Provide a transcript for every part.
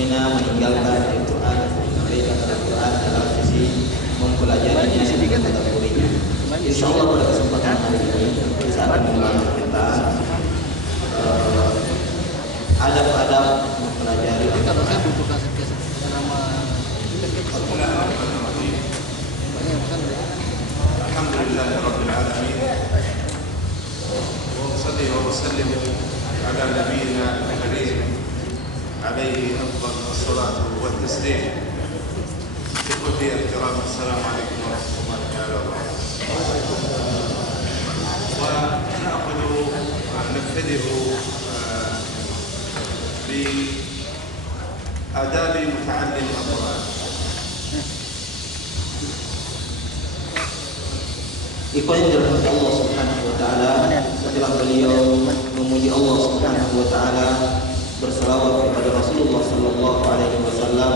fenomena meninggalkan Al-Quran atau mengabaikan Al-Quran dalam sisi mempelajarinya dan mentadaburinya. Insya Allah pada kesempatan hari ini kita akan membahas tentang adab-adab mempelajari Al-Quran. Alhamdulillah Rabbil Alamin, wa usalli wa usallimu ala nabiyyina al-karim alaihi afdal as-salatu wa taslim. Ikhwati al-kiram, assalamu alaikum warahmatullahi ta'ala wabarakatuh. ونبتدئ بآداب متعلم القرآن. Ikhwan yang dirahmati Allah Subhanahu wa taala, setelah beliau memuji Allah Subhanahu wa taala, berselawat kepada Rasulullah sallallahu alaihi wasallam,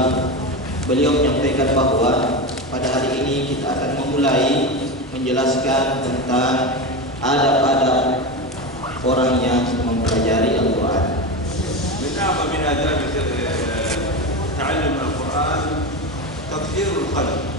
beliau menyampaikan bahwa pada hari ini kita akan memulai menjelaskan tentang adab-adab orang yang mempelajari Al-Quran. من أعظم آداب تعلم القرآن تطهير القلب.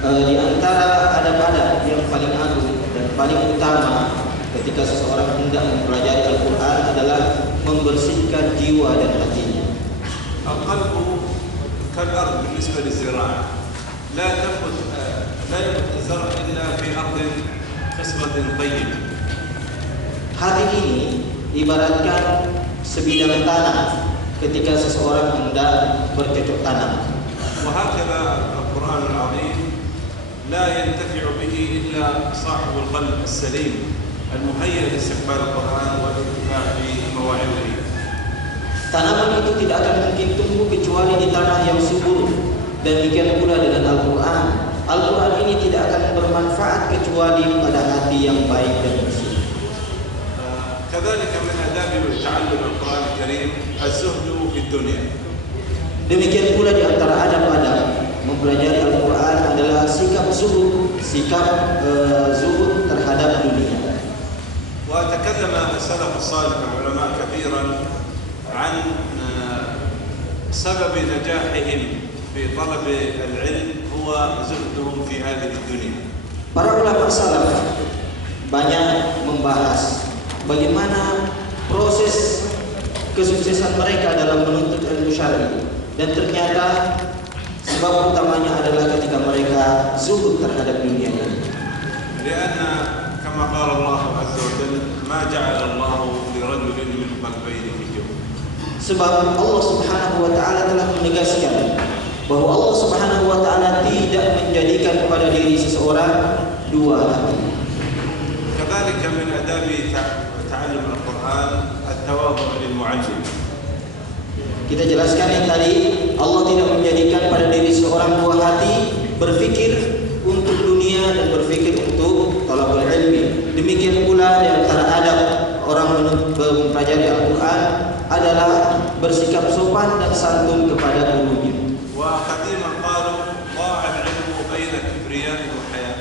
Di antara adab-adab yang paling agung dan paling utama ketika seseorang hendak mempelajari Al-Quran adalah membersihkan jiwa dan hatinya. القلب كالأرض بالنسبة للزراعة، لا ينبت الزرع إلا في أرض خصبة طيبة. Hati ini ibaratkan sebidang tanah ketika seseorang hendak bercocok tanam. وهكذا القرآن العظيم لا ينتفع به إلا صاحب القلب السليم المهيأ لاستقبال القرآن والانتفاع بمواعظه. Tanaman itu tidak akan mungkin tumbuh kecuali di tanah yang subur. Demikian pula dengan Al-Quran. Al-Quran ini tidak akan bermanfaat kecuali pada hati yang baik dan bersih. كذلك من آداب تعلم القرآن الكريم الزهد في الدنيا. Demikian pula di antara adab-adab mempelajari Al-Quran adalah sikap zuhud, zuhud terhadap dunia. وتكلم السلف الصالح العلماء كثيرا عن سبب نجاحهم في طلب العلم هو زهدهم في هذه الدنيا. Para ulama salaf banyak membahas bagaimana proses kesuksesan mereka dalam menuntut ilmu syar'i, dan ternyata sebab utamanya adalah ketika mereka zuhud terhadap dunia ini. لأن كما قال الله عز وجل ما جعل الله لرجل من قلبين في جوفه. Sebab Allah Subhanahu wa taala telah menegaskan bahwa Allah Subhanahu wa taala tidak menjadikan kepada diri seseorang dua hati. كذلك من آداب تعلم القرآن التواضع للمعلم. Kita jelaskan yang tadi, Allah tidak menjadikan pada diri seorang dua hati, berfikir untuk dunia dan berfikir untuk talabul ilmi. Demikian pula di antara adab orang mempelajari Al-Quran adalah bersikap sopan dan santun kepada gurunya. وقديما قالوا ضاع العلم بين الكبرياء والحياء.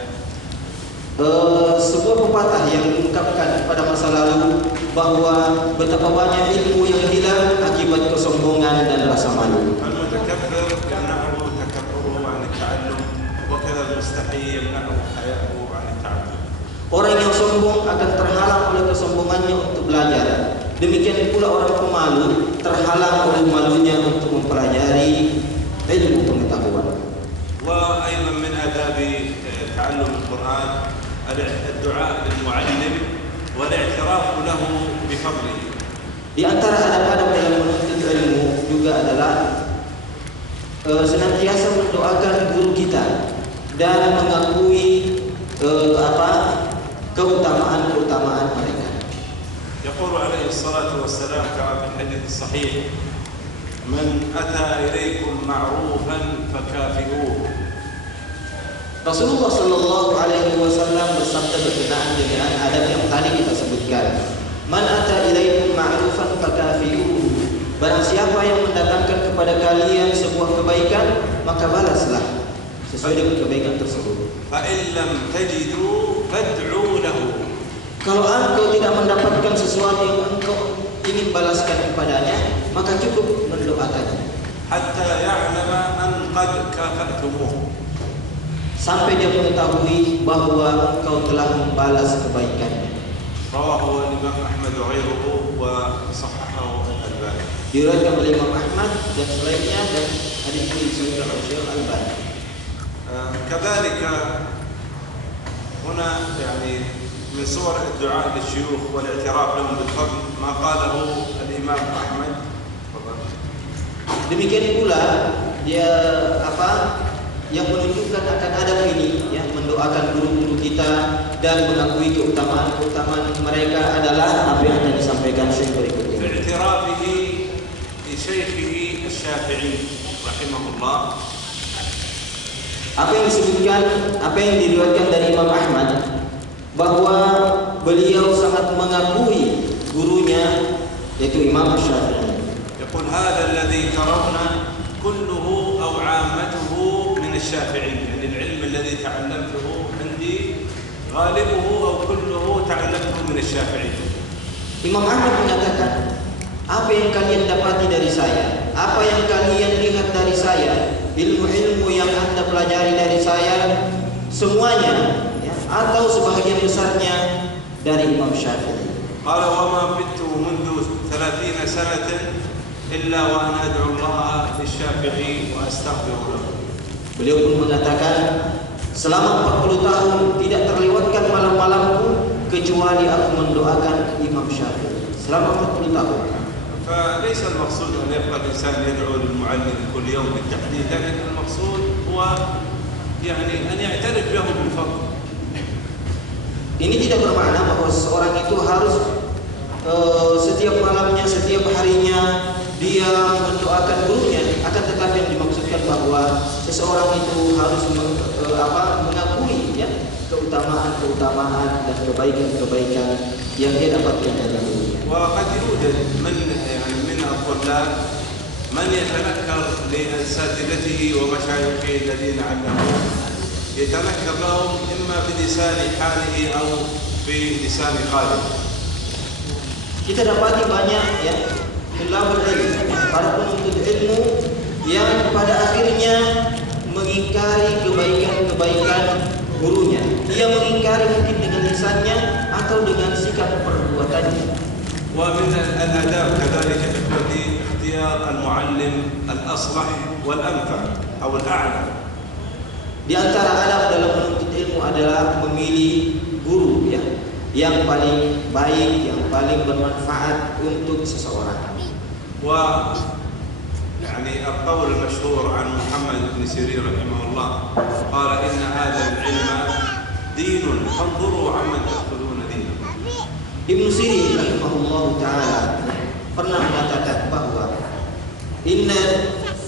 Sebuah pepatah yang mengungkapkan pada masa lalu bahwa betapa banyak ilmu yang hilang akibat kesombongan dan rasa malu. المتكبر يمنعه تكبره عن التعلم وكذا المستحي يمنعه حياءه عن التعلم. Orang yang sombong akan terhalang oleh kesombongannya untuk belajar. Demikian pula orang pemalu terhalang oleh malunya untuk mempelajari ilmu pengetahuan. وأيضا من آداب تعلم القرآن الدعاء للمعلم والاعتراف له بفضله. Di antara adab-adab dalam menuntut ilmu juga adalah senantiasa mendoakan guru kita dan mengakui keutamaan mereka. يقول عليه الصلاة والسلام كما في الحديث الصحيح: من أتى إليكم معروفا فكافئوه. Rasulullah Shallallahu Alaihi Wasallam bersabda berkenaan dengan adab yang tadi kita sebutkan. Man ata ilaikum ma'rufan fakafi'uhu. Barang siapa yang mendatangkan kepada kalian sebuah kebaikan, maka balaslah sesuai dengan kebaikan tersebut. فإن لم تجدوا فادعوا له. Kalau engkau tidak mendapatkan sesuatu yang engkau ingin balaskan kepadanya, maka cukup mendoakannya. حتى يعلم أن قد كافأتموه. Sampai dia mengetahui bahwa engkau telah membalas kebaikannya. رواه الإمام أحمد وغيره وصححه الألباني. Diriwayatkan oleh Imam Ahmad dan selainnya, dan hadis ini disahihkan oleh Syekh Al-Albani. كذلك هنا يعني من صور الدعاء للشيوخ والاعتراف لهم بالفضل ما قاله الإمام أحمد. Demikian pula dia yang menunjukkan akan adab ini, ya, mendoakan guru-guru kita dan mengakui keutamaan mereka adalah apa yang akan disampaikan Syekh berikut ini. باعترافه لشيخه الشافعي رحمه الله. Apa yang disebutkan, apa yang diriwayatkan dari Imam Ahmad, bahwa beliau sangat mengakui gurunya yaitu Imam Syafi'i. يقول هذا الذي ترون كله أو عامته من الشافعي، يعني العلم الذي تعلمته عندي غالبه أو كله تعلمته من الشافعي. Imam Ahmad mengatakan, apa yang kalian dapati dari saya, apa yang kalian lihat dari saya, ilmu-ilmu yang Anda pelajari dari saya, semuanya, ya, atau sebahagian besarnya dari Imam Syafi'i. قال وما بت منذ 30 سنة إلا وأنا أدعو الله للشافعي وأستغفر له. Beliau pun mengatakan, selama 40 tahun tidak terlewatkan malam-malamku kecuali aku mendoakan Imam Syafi'i. Selama 40 tahun. فليس المقصود أن يبقى الإنسان يدعو للمعلم كل يوم بالتحديد، لكن المقصود هو يعني أن يعترف له بالفضل. Ini tidak bermakna bahwa seorang itu harus setiap malamnya, setiap harinya dia mendoakan gurunya. Akan tetapi yang dimaksudkan bahwa seseorang itu harus mengakui, ya, keutamaan dan kebaikan yang dia dapatkan dari gurunya. وقد يوجد من الطلاب من يتنكر لأساتذته ومشايخه الذين علموه، يتنكر لهم إما بلسان حاله أو بلسان قاله. Kita dapati banyak, ya, tulabul ilm, para penuntut ilmu yang pada akhirnya mengingkari kebaikan gurunya. Dia mengingkari mungkin dengan lisannya atau dengan sikap perbuatannya. ومن الآداب كذلك إخوتي اختيار المعلم الأصلح والأنفع أو الأعلى. Di antara adab dalam menuntut ilmu adalah memilih guru, ya, yang paling baik, yang paling bermanfaat untuk seseorang. يعني القول المشهور عن محمد بن سيرين رحمه الله قال إن هذا العلم دين فانظروا عمن تأخذون دينه. Ibnu Sirin rahimahullah ta'ala pernah mengatakan bahwa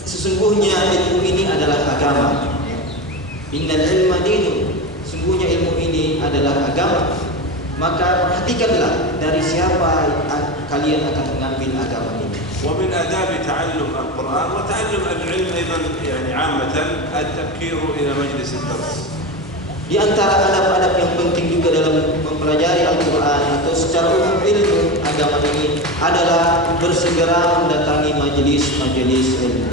sesungguhnya ilmu ini adalah agama. Innal ilma dinun, sesungguhnya ilmu ini adalah agama. Maka perhatikanlah dari siapa kalian akan mengambil agama ini. ومن آداب تعلم القرآن وتعلم العلم أيضا يعني عامة التبكير إلى مجلس الدرس. Di antara adab-adab yang penting juga dalam mempelajari Al-Quran atau secara umum ilmu agama ini adalah bersegera mendatangi majelis-majelis ilmu.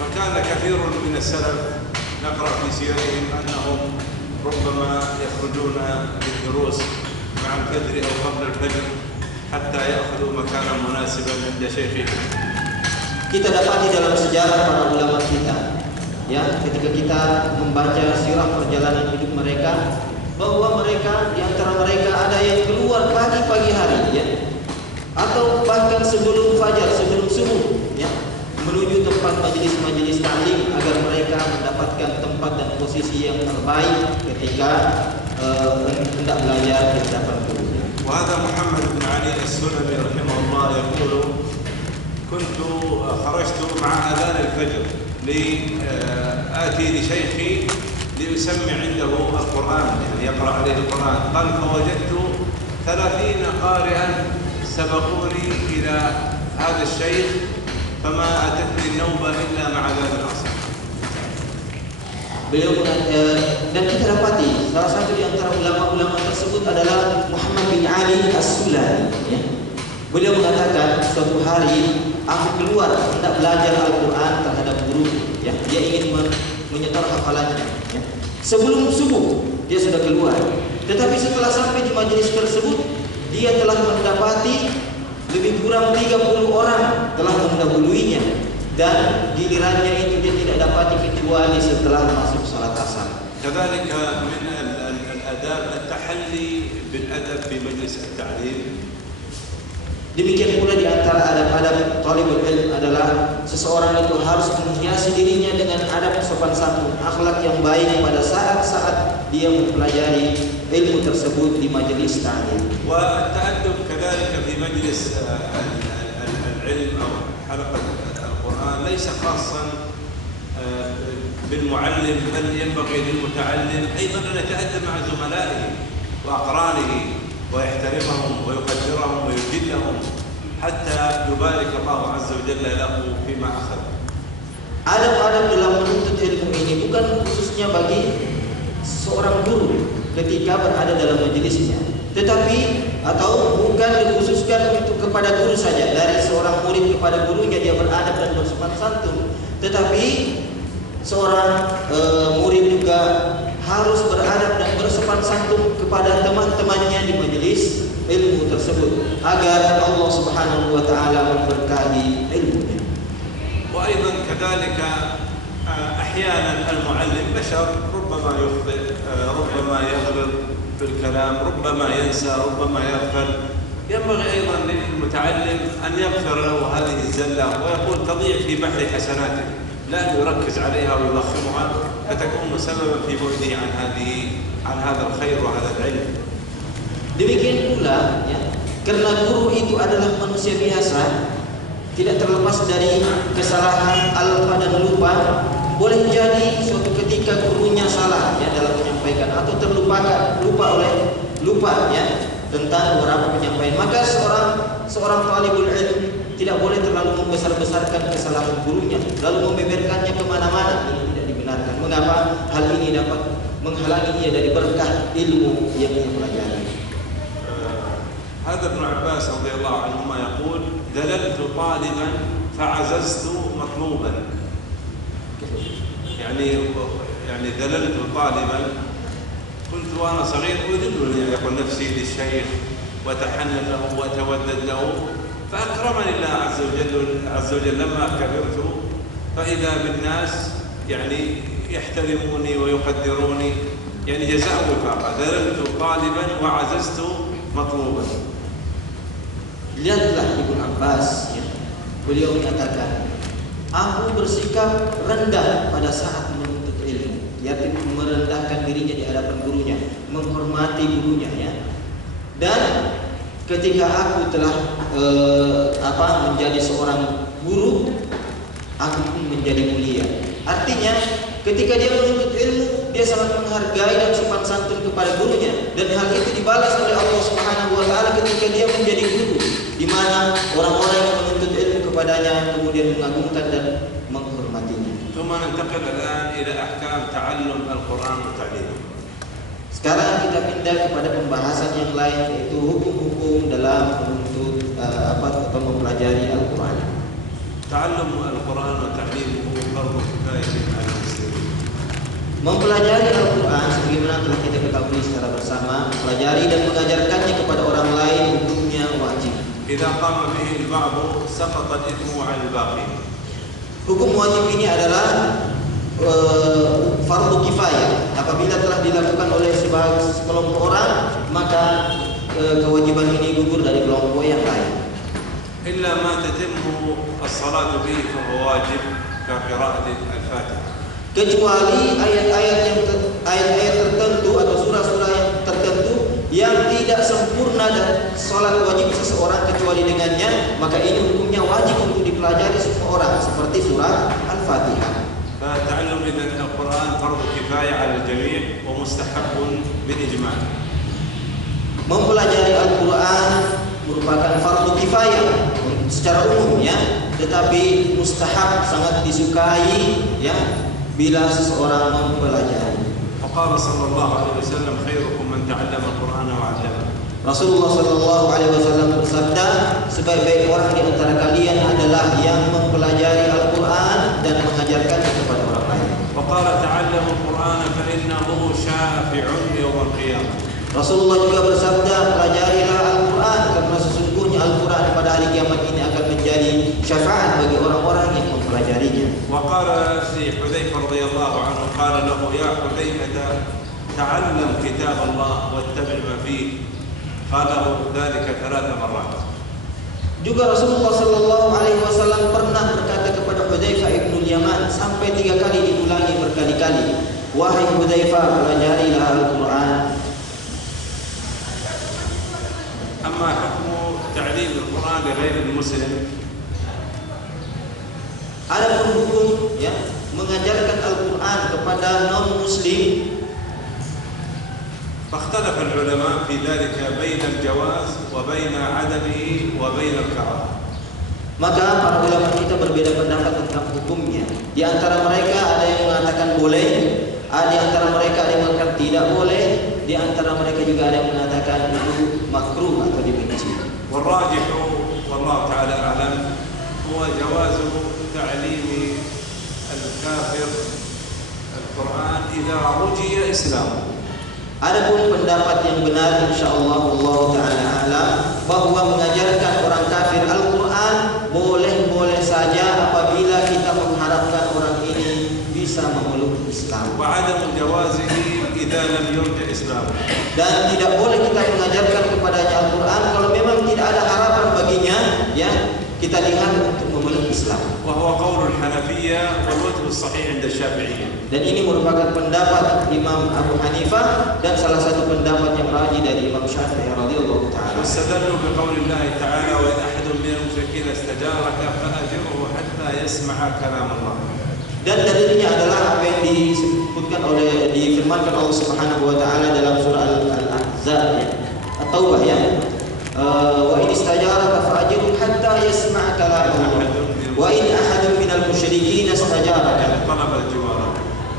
فكان كثير من السلف نقرأ في سيرهم أنهم ربما يخرجون للدروس مع الفجر أو قبل الفجر حتى يأخذوا مكانا مناسبا عند شيخهم. Kita dapati dalam sejarah para ulama kita, ya, ketika kita membaca sirah perjalanan hidup mereka, bahwa mereka, di antara mereka ada yang keluar pagi-pagi hari, ya, atau bahkan sebelum fajar, sebelum subuh, ya, menuju tempat majelis-majelis ta'lim agar mereka mendapatkan tempat dan posisi yang terbaik ketika hendak belajar di hadapan gurunya. وهذا محمد بن علي السلمي رحمه الله يقول كنت خرجت مع أذان الفجر لآتي لشيخي لأسمع عنده القرآن، يعني يقرأ عليه القرآن. قال فوجدت 30 قارئا سبقوني إلى هذا الشيخ فما أتتني النوبة إلا مع أذان العصر. Beliau dan kita dapati salah satu di antara ulama-ulama tersebut adalah Muhammad bin Ali As-Sulami, ya. Beliau mengatakan, suatu hari aku keluar hendak belajar Al-Quran terhadap guru, ya. Dia ingin menyetor hafalannya, ya. Sebelum subuh dia sudah keluar. Tetapi setelah sampai di majelis tersebut, dia telah mendapati lebih kurang 30 orang telah mendahuluinya, dan gilirannya itu dia tidak dapati kecuali setelah masuk salat asar. كذلك من الآداب التحلي بالأدب في مجلس التعليم. Demikian pula di antara adab-adab talibul ilm adalah seseorang itu harus menghiasi dirinya dengan adab sopan santun, akhlak yang baik pada saat-saat dia mempelajari ilmu tersebut di majelis ta'lim. والتأدب كذلك في مجلس العلم أو حلقة القرآن ليس خاصا بالمعلم، بل ينبغي للمتعلم أيضا أن يتأدب مع زملائه وأقرانه ويحترمهم ويقدرهم ويجلهم حتى يبارك الله عز وجل له فيما أخذ. Adab-adab dalam menuntut ilmu ini bukan khususnya bagi seorang guru ketika berada dalam majelisnya, tetapi atau bukan dikhususkan untuk kepada guru saja. Dari seorang murid kepada gurunya dia beradab dan bersopan santun, tetapi seorang murid juga harus beradab dan bersopan santun kepada teman-temannya di majelis ilmu tersebut agar Allah Subhanahu wa taala memberkahi ilmunya. وأيضا كذلك أحيانا المعلم بشر، ربما يخطئ، ربما يغلط في الكلام، ربما ينسى، ربما يغفل. ينبغي أيضا للمتعلم أن يغفر له هذه الزلة ويقول تضيع في بحر حسناته، لا يركز عليها ويضخمها فتكون سببا في بعده عن هذا الخير وهذا العلم. Demikian pula, ya, karena guru itu adalah manusia biasa, tidak terlepas dari kesalahan, alfa dan lupa. Boleh jadi suatu ketika gurunya salah, ya, dalam menyampaikan atau lupa ya tentang beberapa penyampaian. Maka seorang talibul ilm tidak boleh terlalu membesar-besarkan kesalahan gurunya lalu membeberkannya kemana-mana. Ini tidak dibenarkan. Mengapa? Hal ini dapat menghalangi ia dari berkah ilmu yang ia pelajari. هذا ابن عباس رضي الله عنهما يقول دللت طالبا فعززت مطلوبا. يعني دللت طالبا كنت وانا صغير اذلني يقول نفسي للشيخ وتحنن له وتودد له، فاكرمني الله عز وجل لما كبرت فاذا بالناس يعني يحترموني ويقدروني، يعني جزاء وفاقه. دللت طالبا وعززت مطلوبا. Lihatlah Ibnu Abbas, ya. Beliau menyatakan, aku bersikap rendah pada saat menuntut ilmu, yaitu merendahkan dirinya di hadapan gurunya, menghormati gurunya, ya. Dan ketika aku telah menjadi seorang guru, aku pun menjadi mulia. Artinya, ketika dia menuntut ilmu, dia sangat menghargai dan sopan santun kepada gurunya, dan hal itu dibalas oleh Allah Subhanahu wa taala ketika dia menjadi guru, di mana orang-orang yang menuntut ilmu kepadanya kemudian mengagungkan dan menghormatinya. ثم ننتقل الآن إلى أحكام تعلم القرآن وتعليمه. Sekarang kita pindah kepada pembahasan yang lain, yaitu hukum-hukum dalam menuntut atau mempelajari Al-Quran. تعلم القرآن وتعليمه فرض كفاية على المسلمين. Mempelajari Al-Quran sebagaimana telah kita ketahui secara bersama, mempelajari dan mengajarkannya kepada orang lain hukumnya wajib. إذا قام به البعض سقط الإثم على الباقي. Hukum wajib ini adalah fardu kifayah. Apabila telah dilakukan oleh sekelompok orang, maka kewajiban ini gugur dari kelompok yang lain. إلا ما تتم الصلاة به فهو واجب كقراءة الفاتحة. Kecuali ayat-ayat tertentu atau surah-surah yang tertentu yang tidak sempurna dan sholat wajib seseorang kecuali dengannya, maka ini hukumnya wajib untuk dipelajari semua orang, seperti surah Al-Fatihah. فتعلم إذن القرآن فرض كفاية على الجميع ومستحب بالإجماع. Mempelajari Al-Quran merupakan fardu kifayah secara umum, ya, tetapi mustahab, sangat disukai, ya, bila seseorang mempelajari. وقال صلى الله عليه وسلم خيركم من تعلم القرآن وعلمه. Rasulullah sallallahu alaihi wasallam bersabda, sebaik-baik orang di antara kalian adalah yang mempelajari Al-Qur'an dan mengajarkannya kepada orang lain. وقال تعلموا القرآن فإنه شافع يوم القيامة. Rasulullah juga bersabda, pelajarilah Al-Qur'an karena sesungguhnya Al-Qur'an pada hari kiamat ini akan menjadi syafaat bagi orang-orang yang mempelajarinya. وقال لحذيفة رضي الله عنه قال له يا حذيفة تعلم كتاب الله واتبع ما فيه. قال له ذلك 3 مرات. Juga Rasulullah sallallahu alaihi wasallam pernah berkata kepada Hudzaifah ibn Yaman sampai 3 kali diulangi berkali-kali, wahai Hudzaifah, pelajarilah Al-Qur'an. أما حكم تعليم القرآن لغير المسلم، adapun hukum mengajarkan Al-Qur'an kepada non-muslim, فاختلف العلماء في ذلك بين الجواز وبين عدمه وبين الكراهة. Maka para ulama kita berbeda pendapat tentang hukumnya. Di antara mereka ada yang mengatakan boleh, di antara mereka ada yang mengatakan tidak boleh, di antara mereka juga ada yang mengatakan itu makruh atau dibenci. والراجح والله تعالى أعلم هو جواز تعليم الكافر القرآن إذا رجي إسلامه. Adapun pendapat yang benar insyaallah Allah taala alam bahwa mengajarkan orang kafir Al-Qur'an boleh-boleh saja apabila kita mengharapkan orang ini bisa memeluk Islam. وعدم جوازه إذا لم يرجع إسلامه. Dan tidak boleh kita mengajarkan kepadanya Al-Qur'an kalau memang tidak ada harapan baginya, kita lihat untuk memeluk Islam. وهو قول الحنفية والوجه الصحيح عند الشافعية. Dan ini merupakan pendapat Imam Abu Hanifah dan salah satu pendapat yang rajih dari Imam Syafi'i radhiyallahu taala. واستدلوا بقول الله تعالى وإن أحد من المشركين استجارك فأجره حتى يسمع كلام الله. Dan dalilnya adalah apa yang difirmankan Allah Subhanahu wa taala dalam surah Al-Ahzab At-Taubah wa in istajaraka fa'ajirhu hatta yasma' kalam Allah. Wa in ahadun minal musyrikin istajaraka.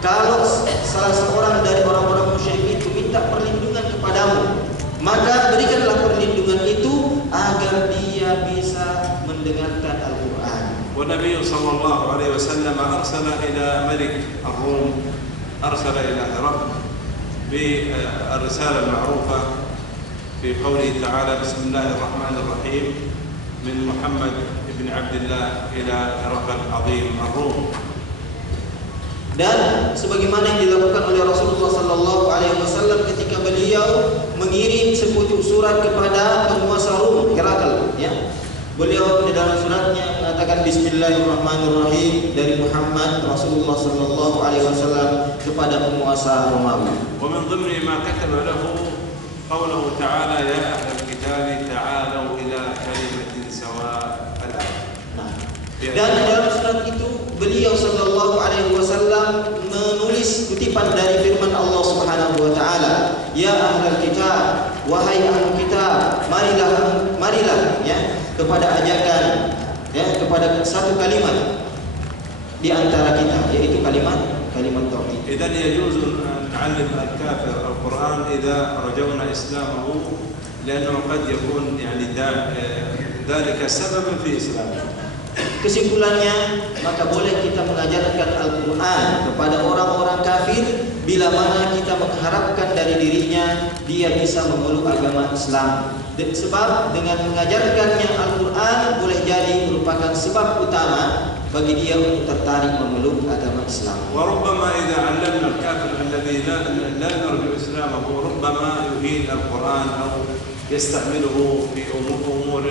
Kalau salah seorang dari orang-orang musyrik itu minta perlindungan kepadamu, maka berikanlah perlindungan itu agar dia bisa mendengarkan Al-Qur'an. والنبي صلى الله عليه وسلم أرسل إلى ملك الروم، أرسل إلى هرقل بالرسالة المعروفة في قوله تعالى بسم الله الرحمن الرحيم من محمد بن عبد الله إلى هرقل عظيم الروم. Dan sebagaimana yang dilakukan oleh Rasulullah sallallahu alaihi wasallam ketika beliau mengirim sepucuk surat kepada penguasa Rum, Herakl, Beliau di dalam suratnya mengatakan Bismillahirrahmanirrahim dari Muhammad Rasulullah sallallahu alaihi wasallam kepada penguasa Romawi. ومن ضمن ما كتب له قوله تعالى يا أهل الكتاب تعالوا إلى كلمة سواء. Dan dalam surat itu beliau sallallahu alaihi wasallam menulis kutipan dari firman Allah Subhanahu wa taala, ya ahlul kitab, wahai ahlul kitab, marilah kepada ajakan kepada satu kalimat di antara kita, yaitu kalimat tauhid. إذن يجوز أن نعلم الكافر القرآن إذا رجونا إسلامه لأنه قد يكون ذلك سببا في إسلامه. Kesimpulannya, maka boleh kita mengajarkan Al-Quran kepada orang-orang kafir bila mana kita mengharapkan dari dirinya dia bisa memeluk agama Islam. Sebab dengan mengajarkannya Al-Quran boleh jadi merupakan sebab utama bagi dia untuk tertarik memeluk agama Islam. وربما إذا علمنا الكافر الذي لا نرجو إسلامه ربما يهين القرآن أو يستعمله في أمور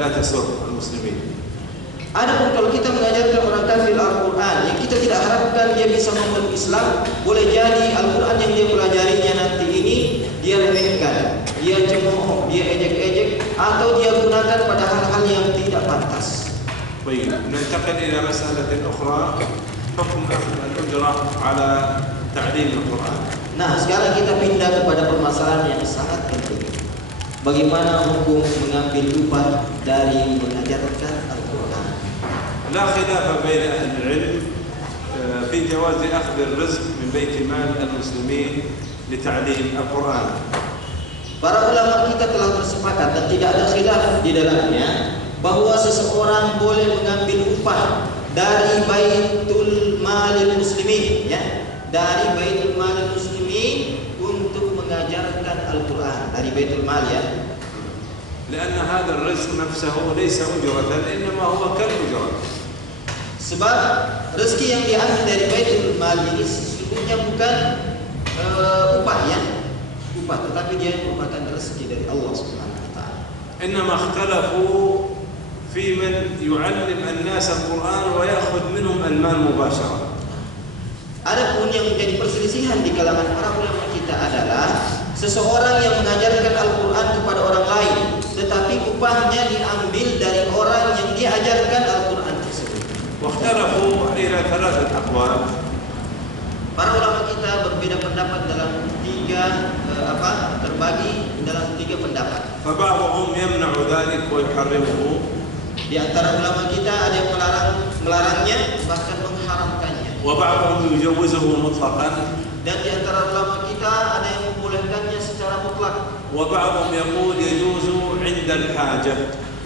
لا تسر المسلمين. Adapun kalau kita mengajarkan orang kafir Al-Quran yang kita tidak harapkan dia bisa memeluk Islam, boleh jadi Al-Quran yang dia pelajarinya nanti ini dia remehkan, dia cemooh, dia ejek-ejek, atau dia gunakan pada hal-hal yang tidak pantas. طيب ننتقل إلى مسألة أخرى حكم الأجرة على تعليم القرآن. Nah, sekarang kita pindah kepada permasalahan yang sangat penting. Bagaimana hukum mengambil upah dari mengajarkan Al-Quran? لا خلاف بين أهل العلم في جواز أخذ الرزق من بيت مال المسلمين لتعليم القرآن. Para ulama kita telah bersepakat dan tidak ada khilaf di dalamnya bahwa seseorang boleh mengambil upah dari baitul malil muslimin, ya, dari baitul malil muslimin untuk mengajarkan Al-Quran dari baitul mal, ya. لأن هذا الرزق نفسه ليس أجرة إنما هو كالأجرة. Sebab rezeki yang diambil dari baitul mal ini sesungguhnya bukan upah, ya, upah, tetapi dia merupakan rezeki dari Allah Subhanahu wa taala. إنما اختلفوا في من يعلم الناس القرآن ويأخذ منهم المال مباشرة. Adapun yang menjadi perselisihan di kalangan para ulama kita adalah seseorang yang mengajarkan Al-Quran kepada orang lain, tetapi upahnya diambil dari orang yang diajarkan Al-Quran tersebut. واختلفوا إلى ثلاثة أقوال. Para ulama kita berbeda pendapat dalam terbagi dalam tiga pendapat. فبعضهم يمنع ذلك ويحرمه. Di antara ulama kita ada yang melarangnya, bahkan mengharamkannya. وبعضهم يجوزه مطلقا. Dan di antara ulama kita ada yang membolehkannya secara mutlak. وبعضهم يقول يجوز عند الحاجة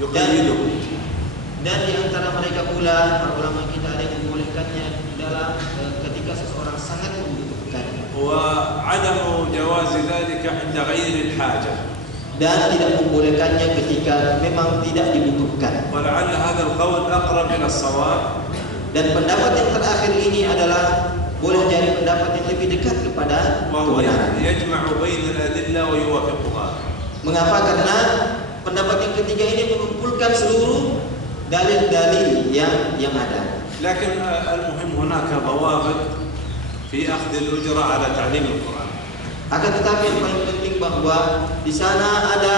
يقيده. Dan di antara mereka pula para ulama kita ada yang membolehkannya dalam ketika seseorang sangat membutuhkannya. وعدم جواز ذلك عند غير الحاجة. Dan tidak membolehkannya ketika memang tidak dibutuhkan. ولعل هذا القول أقرب إلى الصواب. Dan pendapat yang terakhir ini adalah boleh jadi pendapat yang lebih dekat kepada kebenaran. يجمع بين الأدلة ويوافقها. Mengapa? Karena pendapat yang ketiga ini mengumpulkan seluruh dalil-dalil yang ada. لكن المهم هناك ضوابط في أخذ الأجرة على تعليم القرآن. Akan tetapi yang paling penting bahwa di sana ada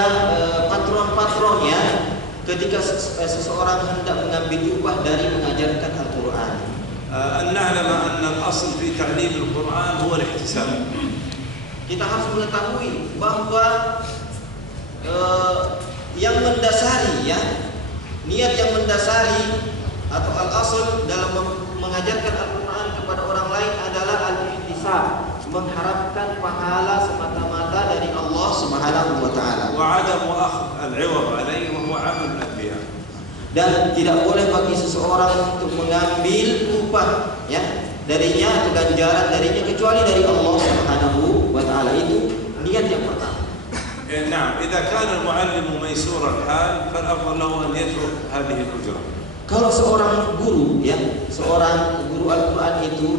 patron-patronnya ketika seseorang hendak mengambil upah dari mengajarkan Al-Quran. أن نعلم أن الأصل في تعليم القرآن هو الاحتساب. Kita harus mengetahui bahwa yang mendasari, ya, niat yang mendasari atau al-asl dalam mengajarkan Al-Quran kepada orang lain adalah al-ihtisab, mengharapkan pahala semata-mata dari Allah Subhanahu wa taala. وعدم أخذ العوض عليه وهو عمل الأنبياء. Dan tidak boleh bagi seseorang untuk mengambil upah, ya, darinya atau ganjaran darinya kecuali dari Allah Subhanahu wa taala. Itu niat yang pertama. نعم، إذا كان المعلم ميسور الحال فالأفضل له أن يترك هذه الأجرة. Kalau seorang guru, ya, seorang guru Al-Quran itu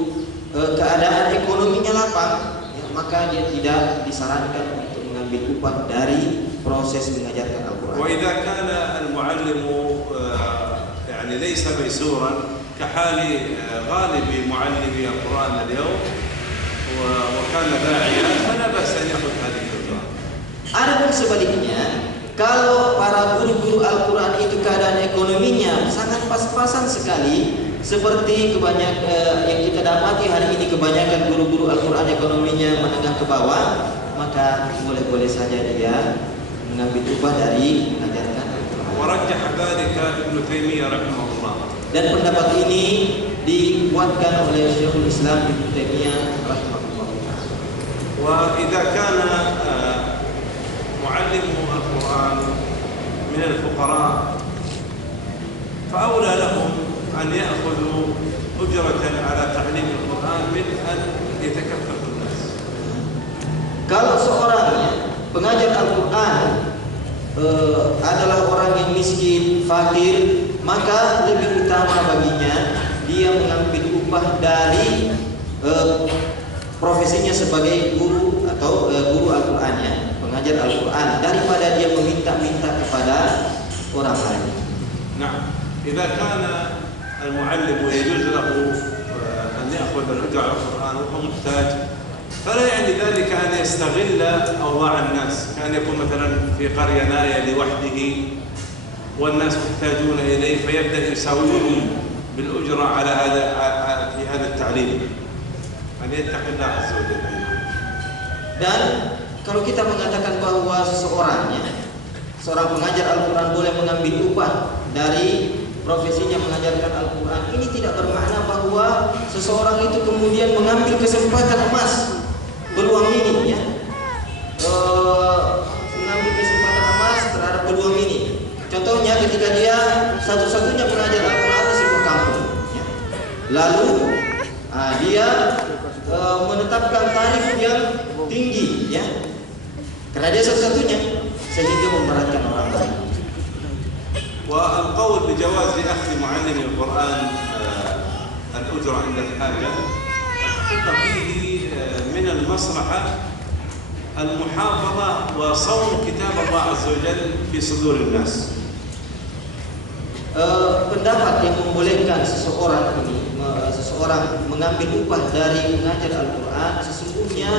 keadaan ekonominya lapang, ya, maka dia tidak disarankan untuk mengambil upah dari proses mengajarkan Al-Quran. وإذا كان المعلم يعني ليس ميسورا كحال غالب معلمي القرآن اليوم وكان داعيا فلا بأس أن يأخذ هذه الأجرة. Adapun sebaliknya, kalau para guru-guru Al-Quran itu keadaan ekonominya sangat pas-pasan sekali, seperti yang kita dapati hari ini, kebanyakan guru-guru Al-Quran ekonominya menengah ke bawah, maka boleh-boleh saja dia mengambil upah dari mengajarkan Al-Quran. ورجح ذلك ابن تيمية رحمه الله. Dan pendapat ini dikuatkan oleh Syekhul Islam Ibnu Taimiyah rahimahullah. وإذا كان معلمه القرآن من الفقراء فأولى لهم أن يأخذوا أجرة على تعليم القرآن من أن يتكففوا الناس. Kalau seorang pengajar Al-Quran adalah orang yang miskin, fakir, maka lebih utama baginya dia mengambil upah dari profesinya sebagai guru atau guru Al-Quran, ya, pengajar Al-Quran, daripada dia meminta-minta kepada orang lain. نعم، إذا كان المعلم يجوز له أن يأخذ الأجرة على القرآن وهو محتاج فلا يعني ذلك أن يستغل أوضاع الناس، كأن يكون مثلا في قرية نائية لوحده والناس محتاجون إليه فيبدأ يساويهم بالأجرة على في هذا التعليم. أن يتقي الله عز وجل. Dan kalau kita mengatakan bahwa seorang pengajar Al-Quran boleh mengambil upah dari profesinya mengajarkan Al-Quran, ini tidak bermakna bahwa seseorang itu kemudian mengambil kesempatan emas peluang ini, ya, ketika dia satu-satunya pengajar Al-Quran di sebuah kampung, ya. Lalu dia menetapkan tarif yang tinggi, ya, karena dia satu-satunya, sehingga memberatkan orang lain. والقول بجواز أخذ معلم القرآن الأجرة عند الحاجة فيه من المصلحة المحافظة وصون كتاب الله عز وجل في صدور الناس. Pendapat yang membolehkan seseorang mengambil upah dari mengajar Al-Quran, sesungguhnya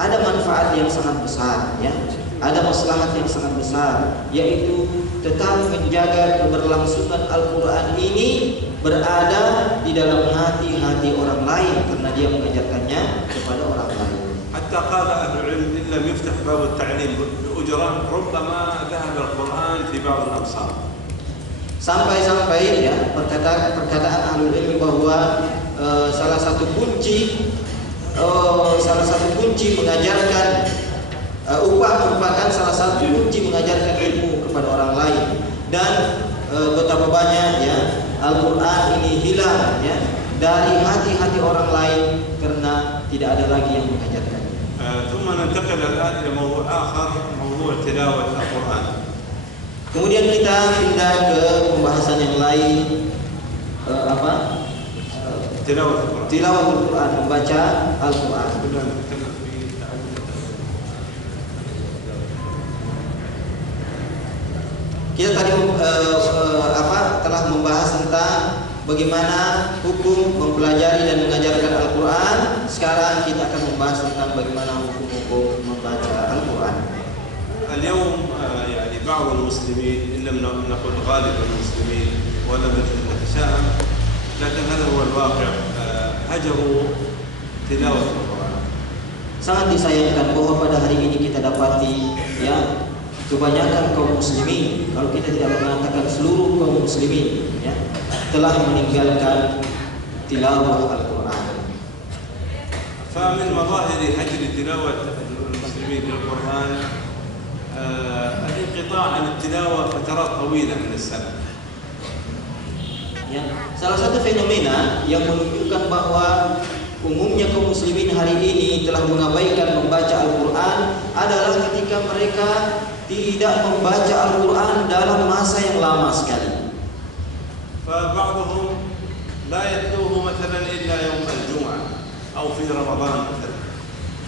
ada manfaat yang sangat besar, ya. Ada maslahat yang sangat besar, yaitu tetap menjaga keberlangsungan Al-Quran ini berada di dalam hati-hati orang lain karena dia mengajarkannya kepada orang lain. حتى قال أهل العلم إن لم يفتح باب التعليم بأجرة ربما ذهب القرآن في بعض الأمصار. Sampai-sampai, ya, perkataan ahlul ilmi bahwa salah satu kunci mengajarkan upah merupakan salah satu kunci mengajarkan ilmu kepada orang lain, dan betapa banyak, ya, Al-Quran ini hilang, ya, dari hati-hati orang lain karena tidak ada lagi yang mengajarkannya. ثم ننتقل الآن إلى موضوع آخر، موضوع تلاوة القرآن. Kemudian kita pindah ke pembahasan yang lain, tilawah Al-Quran, membaca Al-Quran. Kita tadi telah membahas tentang bagaimana hukum mempelajari dan mengajarkan Al-Quran. Sekarang kita akan membahas tentang bagaimana hukum membaca Al-Quran. اليوم يعني بعض المسلمين إن لم نقل غالب المسلمين ولا نتشائم، لكن هذا هو الواقع، هجروا تلاوة القرآن. Sangat disayangkan bahwa pada hari ini kita dapati, ya, kebanyakan kaum muslimin, kalau kita tidak mengatakan seluruh kaum muslimin, ya, telah meninggalkan tilawah Al-Quran. فمن مظاهر هجر تلاوة المسلمين للقرآن الانقطاع عن التلاوة فترات طويلة من السنة. Ya, salah satu fenomena yang menunjukkan bahwa umumnya kaum muslimin hari ini telah mengabaikan membaca Al-Quran adalah ketika mereka tidak membaca Al-Quran dalam masa yang lama sekali. فبعضهم لا يتلوه مثلا إلا يوم الجمعة أو في رمضان مثلا.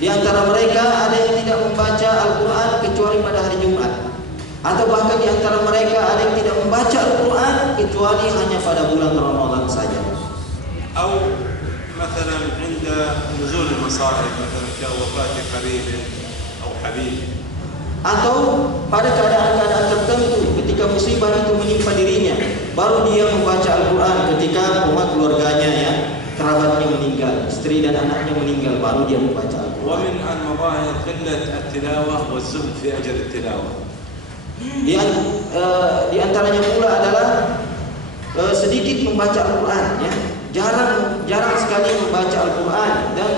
Di antara mereka ada yang tidak membaca Al-Quran kecuali pada hari Jumat, atau bahkan di antara mereka ada yang tidak membaca Al-Quran kecuali hanya pada bulan Ramadan saja. أو مثلا عند نزول المصائب مثلا كوفاة قريب أو حبيب. Atau pada keadaan-keadaan tertentu ketika musibah itu menimpa dirinya, baru dia membaca Al-Quran. Ketika keluarganya, ya, kerabatnya meninggal, istri dan anaknya meninggal, baru dia membaca Al-Quran. ومن المظاهر قلة التلاوة والزهد في أجر التلاوة. Di antaranya pula adalah sedikit membaca Al-Quran, ya, jarang sekali membaca Al-Quran dan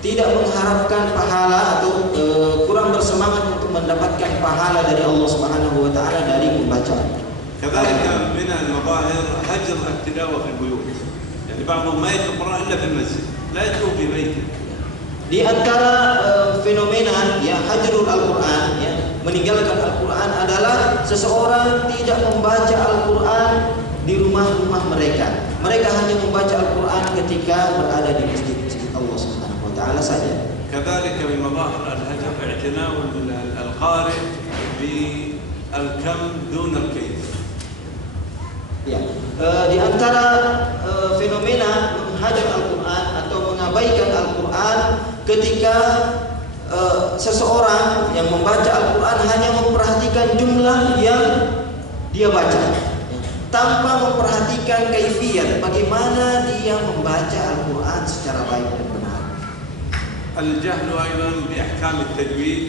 tidak mengharapkan pahala atau kurang bersemangat untuk mendapatkan pahala dari Allah Subhanahu wa taala dari membaca. كذلك من المظاهر هجر التلاوة في البيوت. يعني بعضهم ما يتلو القرآن إلا في المسجد، لا يتلوه في بيته. Di antara fenomena, ya, hajrul Al-Quran, ya, meninggalkan Al-Quran adalah seseorang tidak membaca Al-Quran di rumah-rumah mereka. Mereka hanya membaca Al-Quran ketika berada di masjid-masjid Allah Subhanahu wa taala saja. كذلك من مظاهر الهجر اعتناء القارئ بالكم دون الكيف. Ya, di antara fenomena menghajar Al-Quran atau mengabaikan Al-Quran ketika seseorang yang membaca Al-Quran hanya memperhatikan jumlah yang dia baca, tanpa memperhatikan kaifiyat, bagaimana dia membaca Al-Quran secara baik dan benar. الجهل أيضا بأحكام التجويد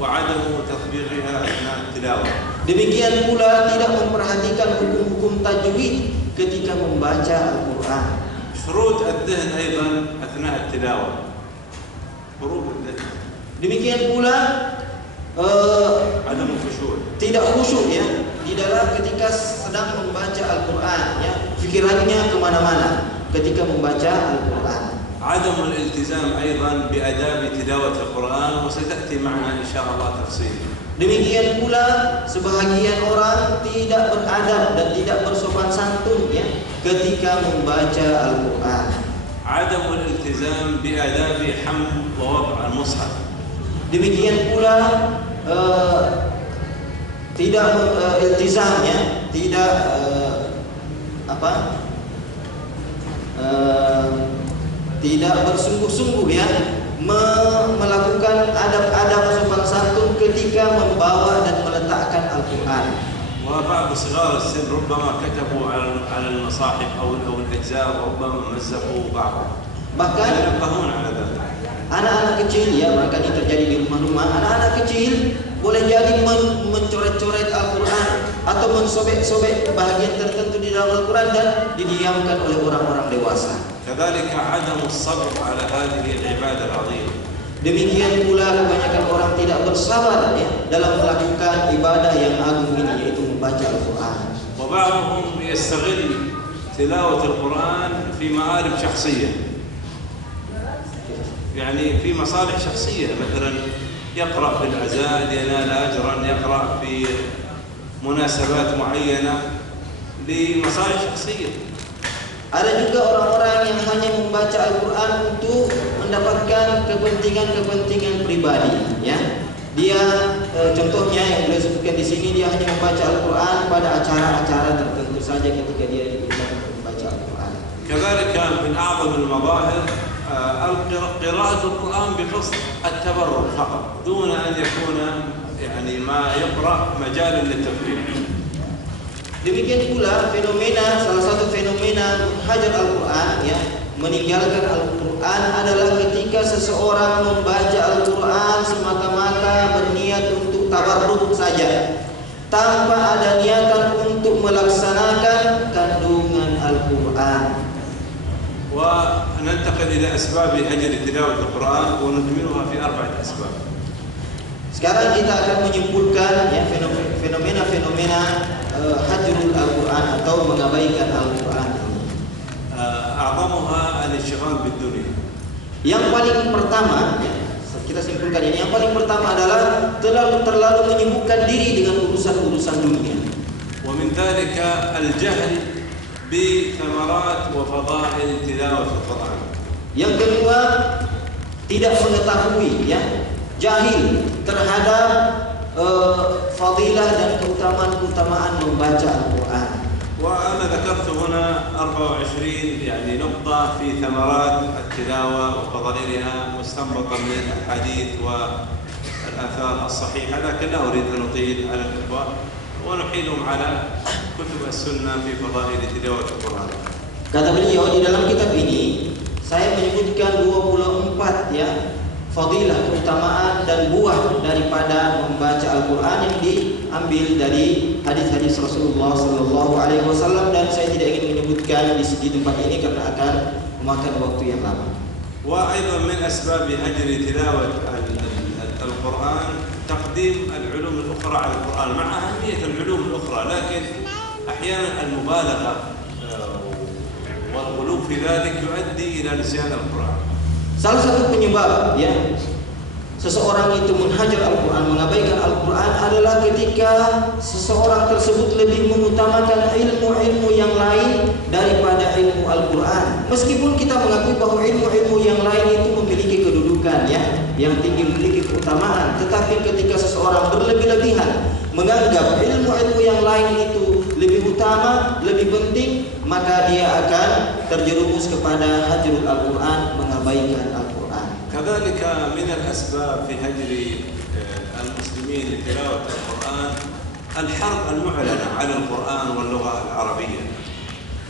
وعدم تطبيقها أثناء التلاوة. Demikian pula tidak memperhatikan hukum-hukum tajwid ketika membaca Al-Quran. شروط الذهن أيضا أثناء التلاوة. حروف الذهن. Demikian pula عدم الخشوع. tidak khusyuk, ya, tidaklah ketika sedang membaca Al-Quran, ya, pikirannya kemana-mana ketika membaca Al-Quran. عدم الالتزام أيضا بآداب تلاوة القرآن وستأتي معنا إن شاء الله تفصيل. Demikian pula sebahagian orang tidak beradab dan tidak bersopan santun, ya, ketika membaca Al-Quran. عدم الالتزام بآداب حمل ووضع المصحف. Demikian pula tidak iltizamnya, tidak tidak bersungguh-sungguh, ya, melakukan adab-adab sopan santun ketika membawa dan meletakkan Al-Quran. وبعض صغار السن ربما كتبوا على المصاحف أو الأجزاء وربما مزقوا بعضها. Bahkan ينبهون على ذلك. Anak-anak kecil, ya, barangkali terjadi di rumah-rumah, anak-anak kecil boleh jadi mencoret-coret Al-Quran atau mensobek-sobek bahagian tertentu di dalam Al-Quran dan didiamkan oleh orang-orang dewasa. كذلك عدم الصبر على هذه العبادة العظيمة. Demikian pula kebanyakan orang tidak bersabar, ya, dalam melakukan ibadah yang agung ini, yaitu membaca Al-Quran. وبعضهم يستغل تلاوة القرآن في مآرب شخصية. يعني في مصالح شخصية، مثلا يقرأ في العزاء لينال أجرا، يقرأ في مناسبات معينة لمصالح شخصية. Ada juga orang-orang yang hanya membaca Al-Quran untuk mendapatkan kepentingan-kepentingan pribadi, ya. Dia contohnya yang boleh sebutkan di sini, dia hanya membaca Al-Quran pada acara-acara tertentu saja ketika dia diundang untuk membaca Al-Quran. كذلك من أعظم المظاهر قراءة القرآن بقصد التبرك فقط دون أن يكون يعني ما يقرأ مجالا للتفكير. Demikian pula salah satu fenomena hajar Al-Quran, ya, meninggalkan Al-Quran adalah ketika seseorang membaca Al-Quran semata-mata berniat untuk tabarruk saja, tanpa ada niatan untuk melaksanakan kandungan Al-Quran. وننتقل إلى أسباب هجر تلاوة القرآن ونجملها في 4 أسباب. Sekarang kita akan menyimpulkan, ya, fenomena-fenomena hajrul Al-Quran atau mengabaikan Al-Quran ini. أعظمها الانشغال بالدنيا. Yang paling pertama, ya, kita simpulkan ini, yang paling pertama adalah terlalu menyibukkan diri dengan urusan-urusan dunia. ومن ذلك الجهل بثمرات وفضائل تلاوة القرآن. Yang kedua, tidak mengetahui, ya, jahil terhadap fadilah dan keutamaan membaca Al-Quran. وأنا ذكرت هنا 24 يعني نقطة في ثمرات التلاوة وفضائلها مستنبطة من الأحاديث والآثار الصحيحة، لكن لا أريد أن أطيل على الإخوة ونحيلهم على كتب السنة في فضائل تلاوة القرآن. Kata beliau, di dalam kitab ini saya menyebutkan 24, ya, fadilah, keutamaan dan buah daripada membaca Al-Quran yang diambil dari hadis-hadis Rasulullah SAW, dan saya tidak ingin menyebutkan di tempat ini karena akan memakan waktu yang lama. وأيضا من أسباب هجر تلاوة القرآن تقديم العلوم الأخرى على القرآن مع أهمية العلوم الأخرى، لكن أحيانا المبالغة والغلو في ذلك يؤدي إلى نسيان القرآن. Salah satu penyebab, ya, seseorang itu menghajar Al-Quran, mengabaikan Al-Quran adalah ketika seseorang tersebut lebih mengutamakan ilmu-ilmu yang lain daripada ilmu Al-Quran. Meskipun kita mengakui bahwa ilmu-ilmu yang lain itu memiliki kedudukan, ya, yang tinggi, memiliki keutamaan, tetapi ketika seseorang berlebih-lebihan menganggap ilmu-ilmu yang lain itu lebih utama, lebih penting, maka dia akan terjerumus kepada hajrul Al-Quran, mengabaikan Al-Quran. كذلك من الأسباب في هجر المسلمين لتلاوة القرآن الحرب المعلنة على القرآن واللغة العربية.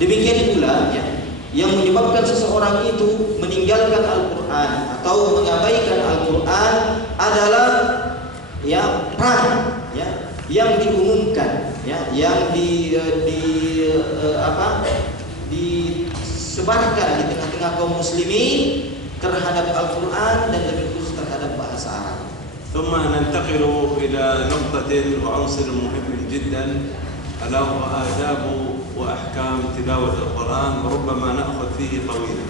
Demikian pula, ya, yang menyebabkan seseorang itu meninggalkan Al-Quran atau mengabaikan Al-Quran adalah, ya, perang, ya, yang diumumkan, ya, yang disebarkan di tengah-tengah kaum muslimin terhadap Al-Quran dan lebih khusus terhadap bahasa Arab. ثم ننتقل إلى نقطة وعنصر مهم جدا آداب وأحكام تلاوة القرآن ربما نأخذ فيه طويلا.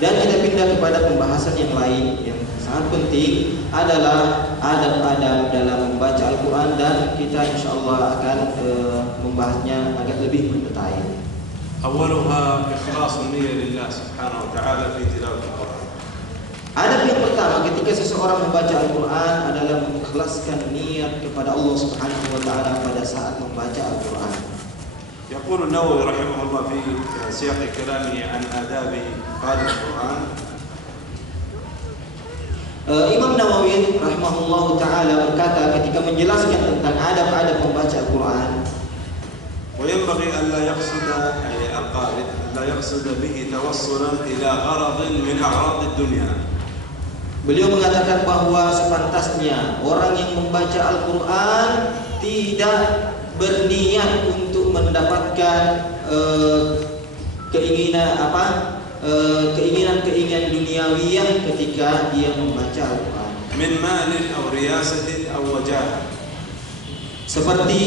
Dan kita pindah kepada pembahasan yang lain yang sangat penting adalah adab-adab dalam membaca Al-Quran, dan kita insyaAllah akan membahasnya agak lebih mendetail. أولها إخلاص النية لله سبحانه وتعالى في تلاوة القرآن. Adab yang pertama ketika seseorang membaca Al-Quran adalah mengikhlaskan niat kepada Allah Subhanahu wa Ta'ala pada saat membaca Al-Quran. يقول النووي رحمه الله في سياق كلامه عن آداب قارئ القرآن. Imam Nawawi rahimahullah ta'ala berkata ketika menjelaskan tentang adab-adab membaca Al-Quran, وينبغي ألا يقصد أي القارئ ألا يقصد به توصلا إلى غرض من أغراض الدنيا. Beliau mengatakan bahwa sepantasnya orang yang membaca Al-Quran tidak berniat untuk mendapatkan keinginan duniawiyah ketika dia membaca Al-Quran. من مال أو رياسة أو وجاهة. Seperti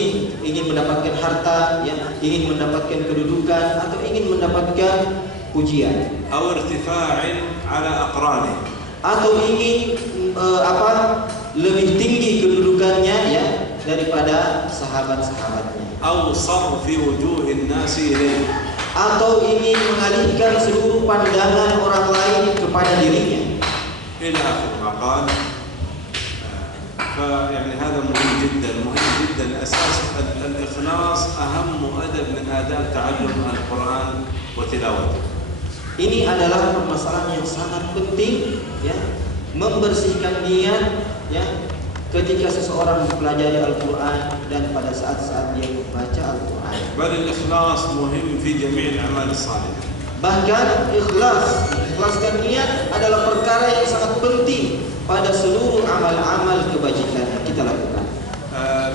ingin mendapatkan harta, ingin mendapatkan kedudukan, atau ingin mendapatkan pujian, أو ارتفاع على أقرانه. Atau ingin lebih tinggi kedudukannya ya daripada sahabat-sahabatnya. أو صرف وجوه الناس إليه. Atau ingin mengalihkan seluruh pandangan orang lain kepada dirinya. إلى آخر ما قال. فيعني هذا مهم جدا أساس الإخلاص أهم أدب من آداب تعلم القرآن وتلاوته. Ini adalah permasalahan yang sangat penting ya, membersihkan niat ya ketika seseorang mempelajari Al-Quran dan pada saat-saat dia membaca Al-Quran. بل الإخلاص مهم في جميع الأعمال الصالحة. Bahkan mengikhlaskan niat adalah perkara yang sangat penting pada seluruh amal-amal kebajikan yang kita lakukan.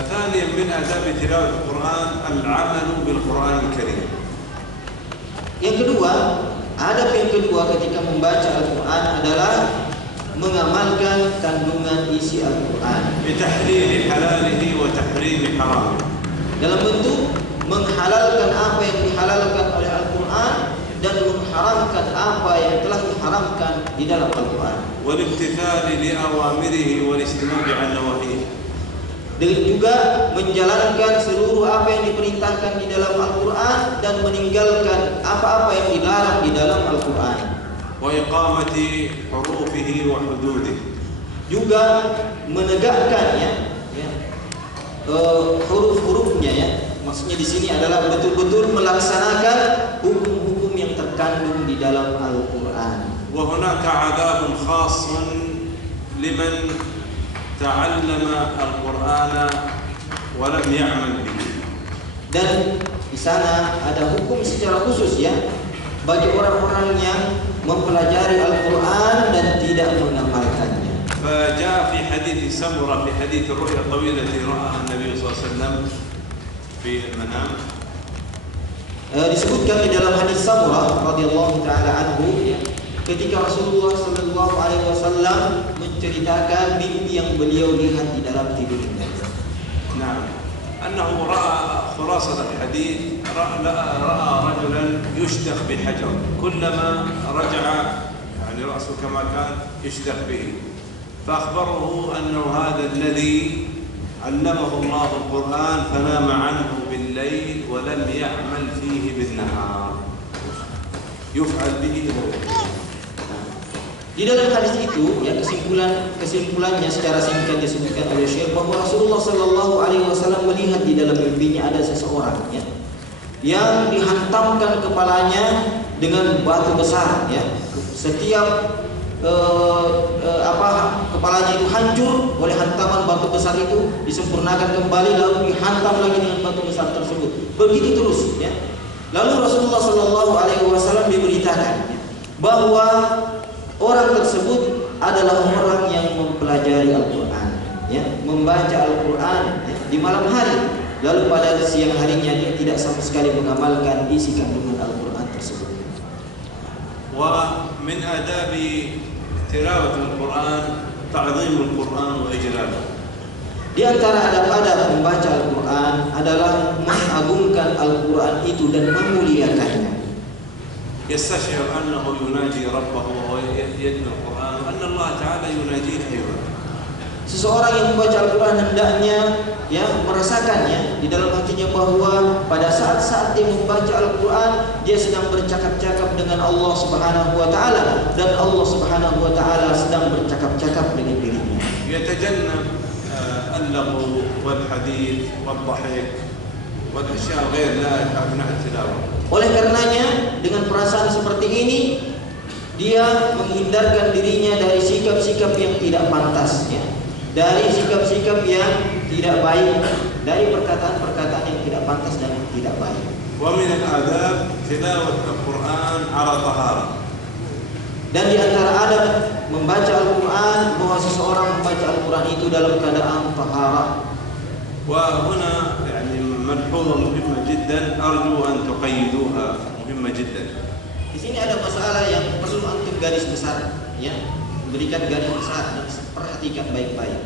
ثانيا من آداب تلاوة القرآن العمل بالقرآن الكريم. Yang kedua, adab yang kedua ketika membaca Al-Quran adalah mengamalkan kandungan isi Al-Quran بتحليل حلاله وتحريم حرامه. dalam bentuk menghalalkan apa yang dihalalkan oleh Al-Quran dan mengharamkan apa yang telah diharamkan di dalam Al-Quran. والامتثال لأوامره والاجتناب عن نواهيه. Dan juga menjalankan seluruh apa yang diperintahkan di dalam Al-Quran dan meninggalkan apa-apa yang dilarang di dalam Al-Quran. وإقامة حروفه وحدوده. Juga menegakkan huruf-hurufnya ya. Maksudnya di sini adalah betul-betul melaksanakan hukum-hukum yang terkandung di dalam Al-Quran. وهناك عذاب خاص لمن تعلم القرآن ولم يعمل به. Dan di sana ada hukum secara khusus ya bagi orang-orang yang mempelajari Al-Quran dan tidak mengamalkannya. فجاء في حديث سمرة في حديث الرؤيا الطويلة التي رآها النبي صلى الله عليه وسلم في المنام. Disebutkan di dalam hadis Samurah radhiyallahu taala anhu ya, ketika Rasulullah sallallahu alaihi wasallam menceritakan mimpi yang beliau lihat di dalam tidurnya. نعم. أنه رأى خلاصة الحديث رأى رجلا يشدخ بحجر كلما رجع يعني رأسه كما كان يشدخ به فأخبره أنه هذا الذي علمه الله القرآن فنام عنه بالليل ولم يعمل فيه بالنهار يفعل به. Di dalam hadis itu, ya kesimpulannya secara singkat disebutkan oleh Syekh bahwa Rasulullah Sallallahu Alaihi Wasallam melihat di dalam mimpinya ada seseorang ya, yang dihantamkan kepalanya dengan batu besar ya. Setiap kepalanya itu hancur oleh hantaman batu besar itu, disempurnakan kembali lalu dihantam lagi dengan batu besar tersebut. Begitu terus ya. Lalu Rasulullah Sallallahu Alaihi Wasallam diberitakan bahwa orang tersebut adalah orang yang mempelajari Al-Quran, ya, membaca Al-Quran ya, di malam hari. Lalu pada siang harinya dia tidak sama sekali mengamalkan isi kandungan Al-Quran tersebut. ومن آداب تلاوة القرآن تعظيم القرآن وإجلاله. Di antara adab-adab membaca Al-Quran adalah mengagungkan Al-Quran itu dan memuliakannya. يستشعر أنه يناجي ربه وهو يتلو القرآن وأن الله تعالى يناجيه أيضا. Seseorang yang membaca Al-Quran hendaknya merasakannya di dalam hatinya bahwa pada saat-saat dia membaca Al-Quran dia sedang bercakap-cakap dengan Allah Subhanahu wa taala dan Allah Subhanahu wa taala sedang bercakap-cakap dengan dirinya. يتجنب اللغو والحديث والضحك والأشياء غير لائقة أثناء التلاوة. Oleh karenanya dengan perasaan seperti ini dia menghindarkan dirinya dari sikap-sikap yang tidak pantas, dari sikap-sikap yang tidak baik, dari perkataan-perkataan yang tidak pantas dan tidak baik. ومن الآداب تلاوة القرآن على طهارة. Dan di antara adab membaca Al-Quran bahwa seseorang membaca Al-Quran itu dalam keadaan taharah. وهنا يعني ملحوظة مهمة جدا أرجو أن تقيدوها مهمة جدا. Di sini ada masalah yang perlu antum garis besar, berikan garis besar dan perhatikan baik-baik.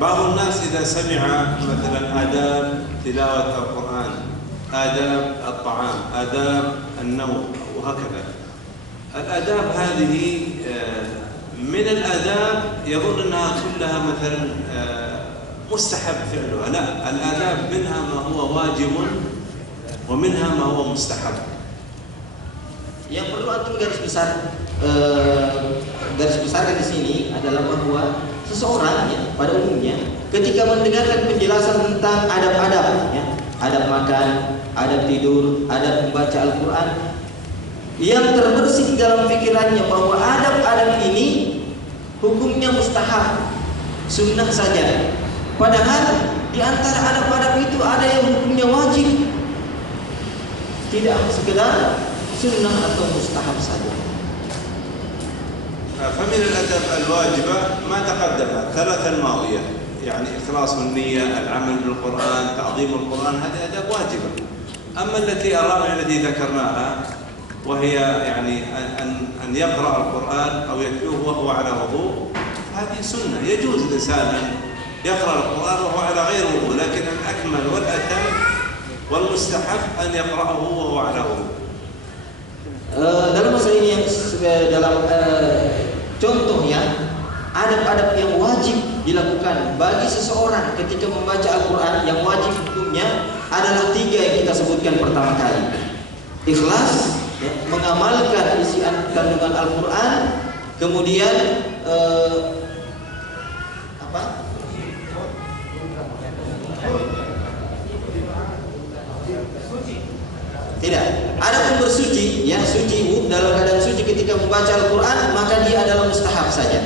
بعض الناس إذا سمع مثلا آداب تلاوة القرآن، آداب الطعام، آداب النوم وهكذا. الآداب هذه من الآداب يظن أنها كلها مثلا مستحب فعلها. لا، الآداب منها ما هو واجب ومنها ما هو مستحب. Yang perlu antum garis besarkan di sini adalah bahwa seseorang pada umumnya ketika mendengarkan penjelasan tentang adab-adab, adab makan, adab tidur, adab membaca Al-Quran, yang terbersih dalam pikirannya bahwa adab-adab ini hukumnya mustahab, sunnah saja. Padahal di antara adab-adab itu ada yang hukumnya wajib, tidak sekedar sunnah atau mustahab saja. فمن الأدب الواجبة ما تقدم ثلاثة الماضية، يعني إخلاص النية، العمل بالقرآن، تعظيم القرآن، هذه أدب واجبة. أما الرابعة التي ذكرناها وهي يعني أن يقرأ القرآن أو يتلوه وهو على وضوء، هذه سنة يجوز الإنسان أن يقرأ القرآن وهو على غير وضوء، لكن الأكمل والأتم والمستحب أن يقرأه وهو على وضوء. Dalam masalah ini yang dalam contohnya adab-adab yang wajib dilakukan bagi seseorang ketika membaca Al-Quran, yang wajib hukumnya adalah 3 yang kita sebutkan pertama kali. Ikhlas, mengamalkan isi kandungan Al-Quran, kemudian tidak. Adapun bersuci, suci dalam keadaan suci ketika membaca Al-Quran, maka dia adalah mustahab saja.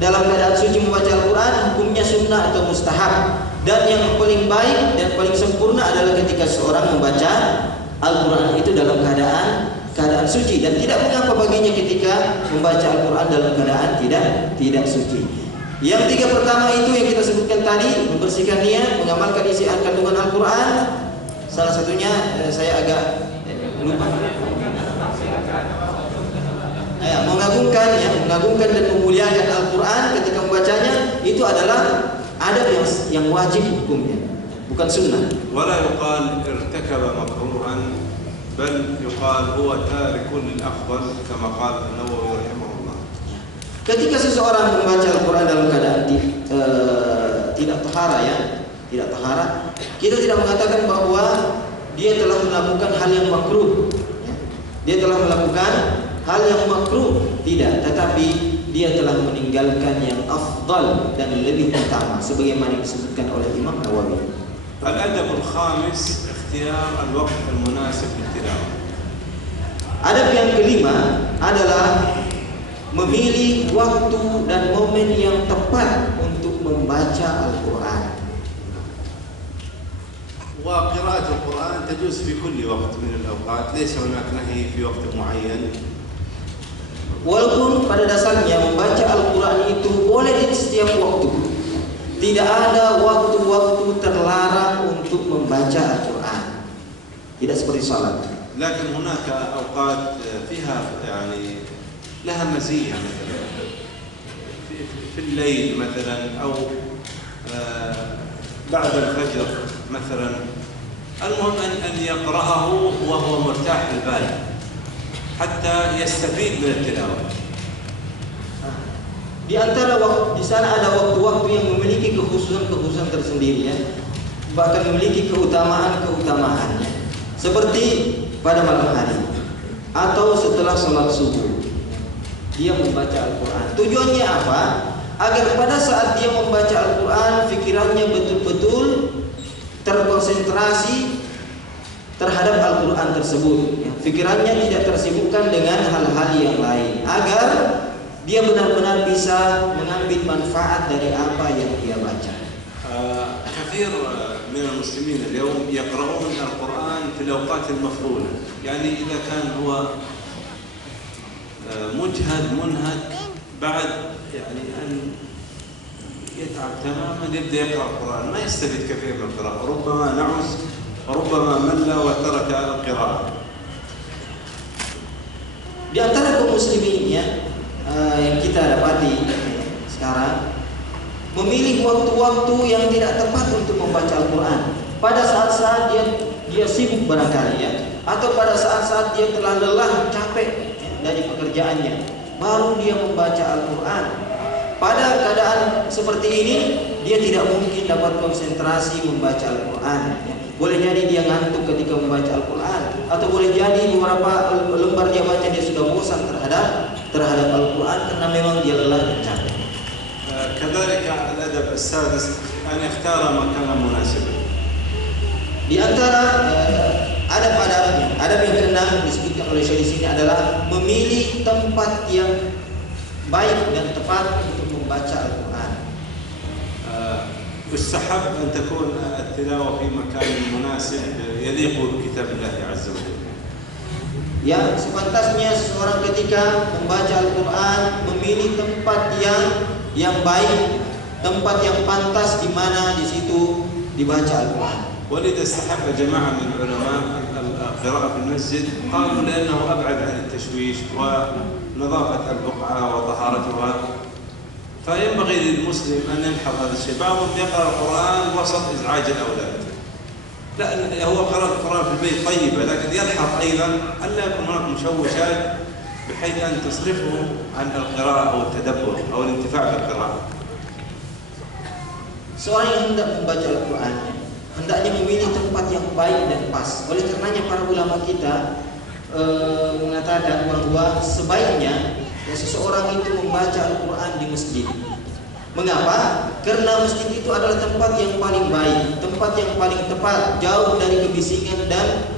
Dalam keadaan suci membaca Al-Quran, hukumnya sunnah atau mustahab. Dan yang paling baik dan paling sempurna adalah ketika seorang membaca Al-Quran itu dalam keadaan suci, dan tidak mengapa baginya ketika membaca Al-Quran dalam keadaan tidak suci. Yang 3 pertama itu yang kita sebutkan tadi, membersihkan niat, mengamalkan isi kandungan Al-Quran. Salah satunya saya agak lupa. Mengagungkan dan memuliakan Al-Quran ketika membacanya itu adalah adab yang wajib hukumnya, bukan sunnah. ولا يقال ارتكب مكروها بل يقال هو تارك للأفضل كما قال النووي رحمه الله. Ketika seseorang membaca Al-Quran dalam keadaan tidak tahara, kita tidak mengatakan bahwa dia telah melakukan hal yang makruh, dia telah melakukan hal yang makruh, tidak, tetapi dia telah meninggalkan yang afdal dan lebih utama sebagaimana disebutkan oleh Imam Nawawi. Al-adab al-khamis ikhtiyar al-waqt al-munasib lil-tilawah. Adab yang kelima adalah memilih waktu dan momen yang tepat untuk membaca Al-Quran. وقراءة القرآن تجوز في كل وقت من الأوقات، ليس هناك نهي في وقت معين. Walaupun pada dasarnya membaca Al-Quran itu boleh di setiap waktu, tidak ada waktu-waktu terlarang untuk membaca Al-Quran, tidak seperti salat. لكن هناك أوقات فيها يعني لها مزية، مثلا في الليل مثلا أو بعد الفجر مثلا. المهم أن يقرأه وهو مرتاح البال حتى يستفيد من التلاوة. Di antara waktu, di sana ada waktu-waktu yang memiliki kekhususan tersendiri ya, bahkan memiliki keutamaannya. Seperti pada malam hari atau setelah sholat subuh, dia membaca Al-Quran. Tujuannya apa? Agar pada saat dia membaca Al-Quran, pikirannya betul-betul terkonsentrasi terhadap Al-Quran tersebut. Pikirannya tidak tersibukkan dengan hal-hal yang lain, agar dia benar-benar bisa mengambil manfaat dari apa yang dia baca. كثير من المسلمين اليوم يقرؤون القرآن في الأوقات المفضولة، يعني إذا كان هو مجهد منهك بعد يعني أن يتعب تماما يبدأ يقرأ القرآن، ما يستفيد كثير من القراءة، ربما نعس وربما مل وترك القراءة. Di antara kaum muslimin ya, yang kita dapati sekarang memilih waktu-waktu yang tidak tepat untuk membaca Al-Quran. Pada saat-saat dia sibuk barangkali ya, atau pada saat-saat dia telah lelah, capek ya, dari pekerjaannya, baru dia membaca Al-Quran. Pada keadaan seperti ini, dia tidak mungkin dapat konsentrasi membaca Al-Quran ya. Boleh jadi dia ngantuk ketika membaca Al-Quran, atau boleh jadi beberapa lembar dia baca dia sudah bosan terhadap Al-Quran karena memang dia lelah dan capek. كذلك الأدب السادس أن يختار مكانا مناسبا. Di antara adab yang keenam disebutkan oleh Syekh di sini adalah memilih tempat yang baik dan tepat untuk membaca Al-Quran. يستحب أن تكون التلاوة في مكان مناسب يليق بكتاب الله عز وجل. Ya, sepantasnya seseorang ketika membaca Al-Quran memilih tempat yang baik, tempat yang pantas di mana di situ dibaca Al-Quran. ولذا استحب جماعة من العلماء القراءة في المسجد، قالوا لأنه أبعد عن التشويش ونظافة البقعة وطهارتها، فينبغي للمسلم أن يلحظ هذا الشيء. بعضهم يقرأ القرآن وسط إزعاج الأولاد، لا هو قرأ القرآن في البيت طيبة، لكن يلحظ أيضا ألا يكون هناك مشوشات بحيث أن تصرفه عن القراءة أو التدبر أو الانتفاع بالقراءة. Seorang yang hendak membaca Al-Quran hendaknya memilih tempat yang baik dan pas. Oleh karenanya para ulama kita mengatakan bahwa sebaiknya ya, seseorang itu membaca Al-Quran di masjid. Mengapa? Karena masjid itu adalah tempat yang paling baik, tempat yang paling tepat, jauh dari kebisingan dan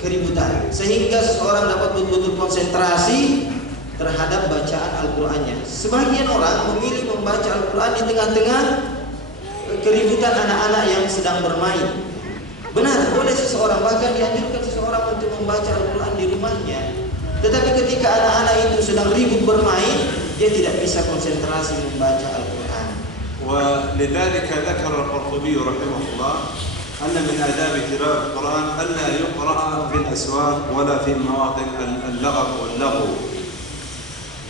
keributan, sehingga seseorang dapat betul-betul konsentrasi terhadap bacaan Al-Qurannya. Sebagian orang memilih membaca Al-Quran di tengah-tengah keributan anak-anak yang sedang bermain. Benar, boleh seseorang, bahkan dianjurkan seseorang untuk membaca Al-Quran di rumahnya. Tetapi ketika anak-anak itu sedang ribut bermain, dia tidak bisa konsentrasi membaca Al-Quran. ولذلك ذكر القرطبي رحمه الله أن من آداب تلاوة القرآن ألا يقرأ في الأسواق ولا في مواطن اللغط واللغو.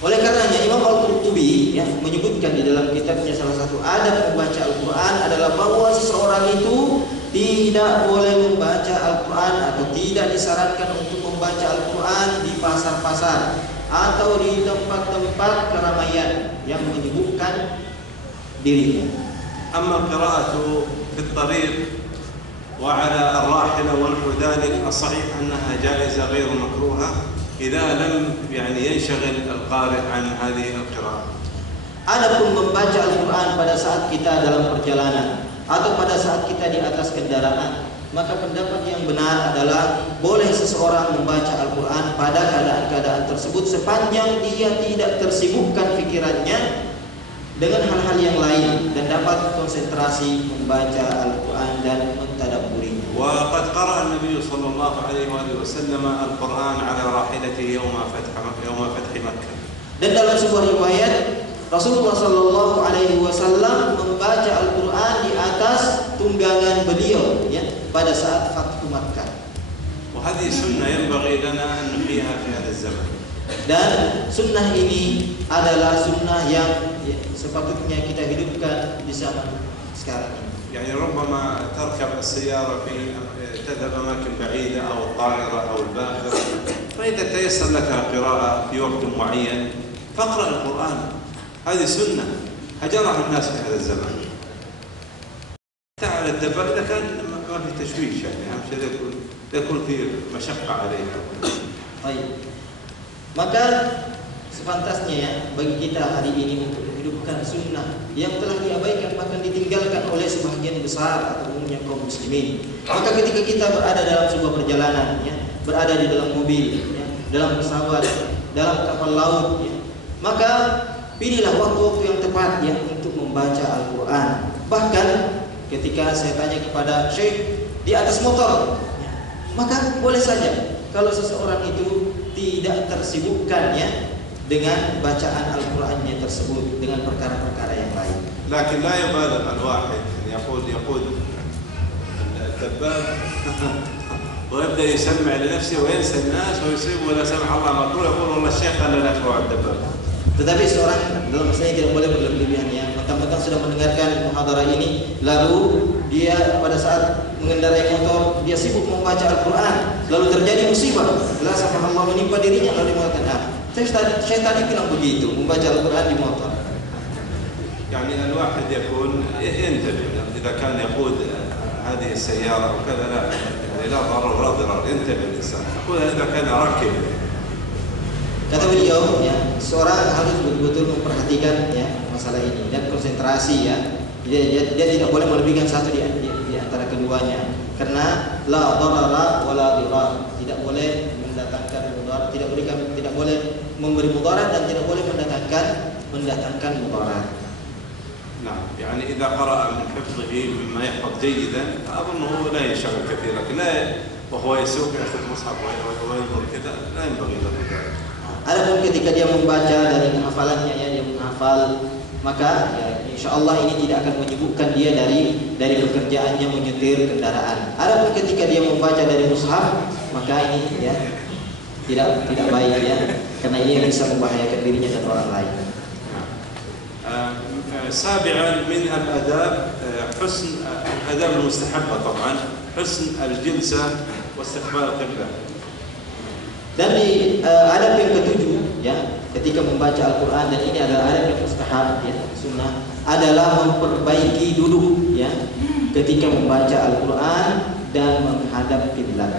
Oleh karenanya Imam Al-Qurtubi ya, menyebutkan di dalam kitabnya salah satu adab membaca Al-Quran adalah bahwa seseorang itu tidak boleh membaca Al-Quran atau tidak disarankan untuk membaca Al-Quran di pasar-pasar atau di tempat-tempat keramaian yang menyibukkan dirinya. أما القراءة في الطريق وعلى الراحلة ونحو ذلك الصحيح أنها جائزة غير مكروهة إذا لم يعني ينشغل القارئ عن هذه القراءة. Adapun membaca Al-Quran pada saat kita dalam perjalanan atau pada saat kita di atas kendaraan, maka pendapat yang benar adalah boleh seseorang membaca Al-Quran pada keadaan-keadaan tersebut sepanjang dia tidak tersibukkan pikirannya dengan hal-hal yang lain dan dapat konsentrasi membaca Al-Quran dan mentadabburinya. وقد قرأ النبي صلى الله عليه وآله وسلم القرآن على راحلته يوم فتح مكة. Dan dalam sebuah riwayat Rasulullah Sallallahu Alaihi Wasallam membaca Al-Quran di atas tunggangan beliau ya, pada saat Fathu Makkah. وهذه سنة ينبغي لنا أن نحييها في هذا الزمن. Dan sunnah ini adalah sunnah yang sepatutnya kita hidupkan di zaman sekarang ini. يعني ربما تركب السيارة تذهب أماكن بعيدة أو الطائرة أو الباخرة، فإذا تيسر لك قراءة في وقت معين فاقرأ القرآن، هذه سنة هجرها الناس في هذا الزمان. تعال الدبر إذا كان ما في تشويش، يعني أهم شيء يكون في مشقة عليها. Baik. Maka sepantasnya ya bagi kita hari ini untuk menghidupkan sunnah yang telah diabaikan bahkan ditinggalkan oleh sebagian besar atau umumnya kaum muslimin. Maka ketika kita berada dalam sebuah perjalanan, ya, berada di dalam mobil, ya, dalam pesawat, dalam kapal laut, ya, maka pilihlah waktu-waktu yang tepat ya untuk membaca Al-Quran. Bahkan ketika saya tanya kepada Syekh di atas motor, ya, maka boleh saja kalau seseorang itu tidak tersibukkan ya dengan bacaan Al-Qur'annya tersebut dengan perkara-perkara yang lain. لكن لا يبالغ الواحد يقود الدباب ويبدأ يسمع لنفسه وينسى الناس ويصيب ولا سمح الله مقول يقول والله الشيخ قال لا تروح الدباب. Tetapi seorang dalam masalah tidak boleh berlebihan ya. Mentang-mentang sudah mendengarkan muhadarah ini, lalu dia pada saat mengendarai motor dia sibuk membaca Al-Qur'an, lalu terjadi musibah, la subhanallah menimpa dirinya, lalu dia mengatakan, saya tadi bilang begitu, membaca Al-Quran di motor. يعني الواحد يكون ينتبه إذا كان يقود هذه السيارة وكذا، لا يعني لا ضرر ولا ضرر، ينتبه الإنسان. أقول إذا كان راكب. Kata beliau, ya, seorang harus betul-betul memperhatikan ya masalah ini dan konsentrasi ya. Dia tidak boleh melebihkan satu di antara keduanya, karena la darara wala dirar, tidak boleh mendatangkan mudarat, tidak boleh memberi mudarat dan tidak boleh mendatangkan mudarat. نعم، يعني إذا قرأ من حفظه مما يحفظ جيدا أظنه لا ينشغل كثير، لكن لا وهو يسوق يأخذ مصحف وينظر كذا لا ينبغي له ذلك. Adapun ketika dia membaca dari hafalannya ya, dia menghafal, maka ya, insya Allah ini tidak akan menyibukkan dia dari pekerjaannya menyetir kendaraan. Adapun ketika dia membaca dari mushaf, maka ini ya tidak baik ya, karena ini bisa membahayakan dirinya dan orang lain. سابعا من الآداب حسن الآداب المستحبة طبعا حسن الجلسة واستقبال القبلة. Dan di adab yang ketujuh ya, ketika membaca Al-Quran, dan ini adalah adab yang mustahab ya, sunnah, adalah memperbaiki duduk ya ketika membaca Al-Quran dan menghadap kiblat.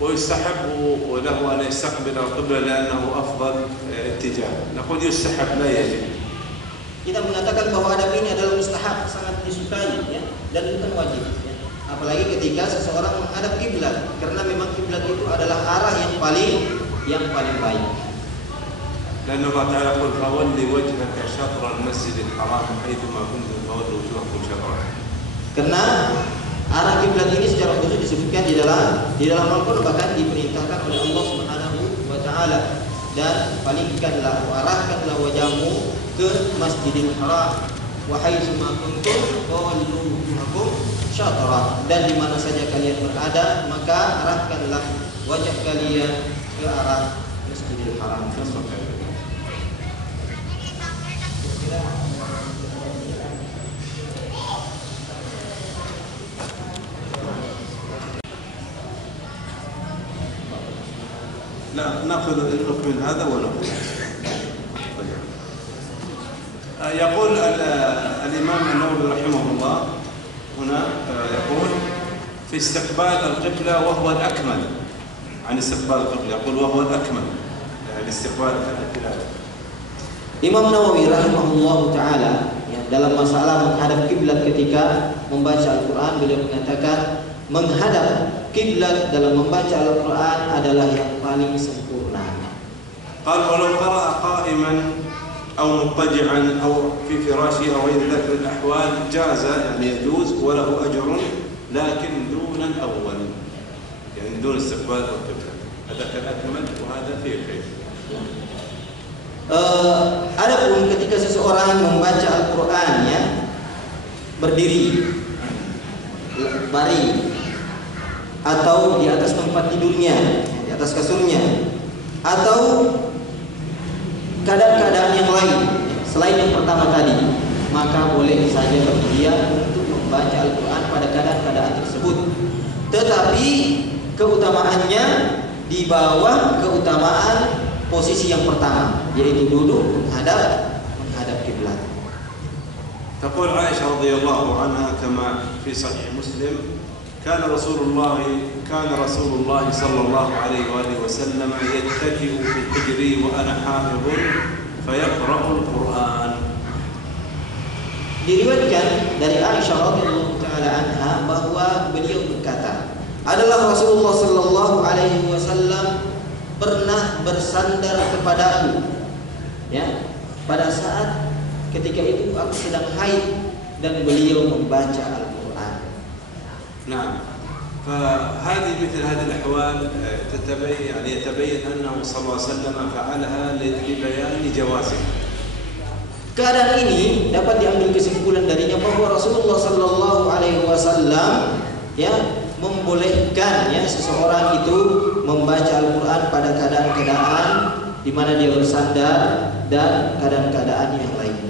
ويستحب له أن يستقبل القبلة لأنه أفضل اتجاه. نقول يستحب لا يجب. Kita mengatakan bahwa adab ini adalah mustahab, sangat disukai ya, dan bukan wajib ya. Apalagi ketika seseorang menghadap kiblat, karena memang kiblat itu adalah arah yang paling baik. لأن الله تعالى يقول فولِ وجهك شطر المسجد الحرام حيثما كنتم فولوا وجوهكم شطره. Karena arah kiblat ini secara khusus disebutkan di dalam Al-Qur'an, bahkan diperintahkan oleh Allah Subhanahu wa taala, dan palingkanlah, arahkanlah wajahmu ke Masjidil Haram wa haitsuma kuntum fawallu wujuhakum syatra, dan di mana saja kalian berada maka arahkanlah wajah kalian ke arah Masjidil Haram. لا نأخذ من هذا ونأخذ. يقول الإمام النووي رحمه الله هنا يقول في استقبال القبلة وهو الأكمل عن استقبال القبلة، يقول وهو الأكمل الاستقبال القبلة. Imam Nawawi rahimahullahu taala ya, dalam masalah menghadap kiblat ketika membaca Al-Qur'an, beliau mengatakan menghadap kiblat dalam membaca Al-Qur'an adalah yang paling sempurna. قال ولو قرأ قائما أو مضطجعا أو في فراشه أو غير ذلك الأحوال جاز، يعني يجوز وله أجر، لكن دون الأول، يعني دون استقبال القبلة، هذا كان أكمل وهذا فيه خير. Adapun ketika seseorang membaca Al-Qur'an ya, berdiri, baring, atau di atas tempat tidurnya, di atas kasurnya, atau keadaan-keadaan yang lain selain yang pertama tadi, maka boleh saja bagi dia untuk membaca Al-Quran pada keadaan-keadaan tersebut. Tetapi keutamaannya di bawah keutamaan posisi yang pertama, yaitu duduk menghadap kiblat. تقول عائشة رضي الله عنها كما في صحيح مسلم كان رسول الله صلى الله عليه وآله وسلم يتكئ في حجري وأنا حافظ فيقرأ القرآن. Diriwayatkan dari Aisyah radhiyallahu taala anha bahwa beliau berkata, adalah Rasulullah sallallahu alaihi wasallam pernah bersandar kepadaku, ya, pada saat ketika itu aku sedang haid dan beliau membaca Al-Quran. Nah, فهذه مثل هذه الأحوال يتبين أنه صلى الله عليه وسلم فعلها لبيان جوازها. Keadaan ini dapat diambil kesimpulan darinya bahwa Rasulullah sallallahu alaihi wasallam ya membolehkan ya seseorang itu membaca Al-Quran pada keadaan-keadaan di mana dia bersandar dan keadaan-keadaan yang lainnya.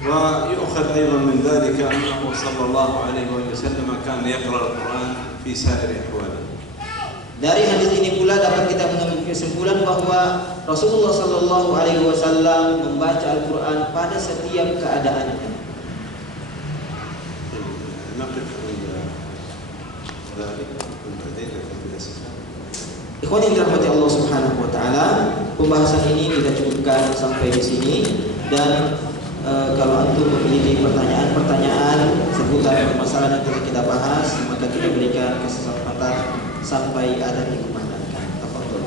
ويؤخذ أيضا من ذلك أنه صلى الله عليه وسلم كان يقرأ القرآن في سائر أحواله. Dari hadis ini pula dapat kita mengambil kesimpulan bahwa Rasulullah sallallahu alaihi wasallam membaca Al-Quran pada setiap keadaannya. Ikhwan yang dirahmati Allah Subhanahu wa taala, pembahasan ini kita cukupkan sampai di sini dan kalau antum memiliki pertanyaan seputar permasalahan yang telah kita bahas, maka kita berikan kesempatan sampai ada yang dikumandangkan. Tafadhol.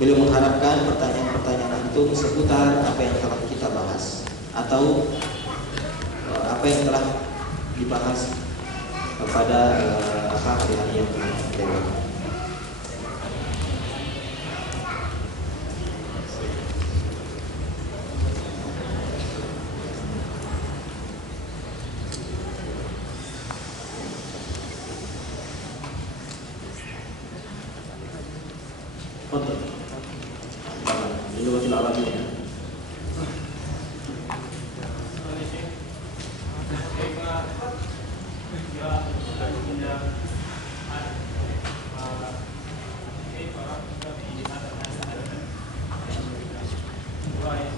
Beliau mengharapkan pertanyaan-pertanyaan antum seputar apa yang telah kita bahas atau apa yang telah dibahas pada hari-hari yang telah lewat. Di luar Arabia.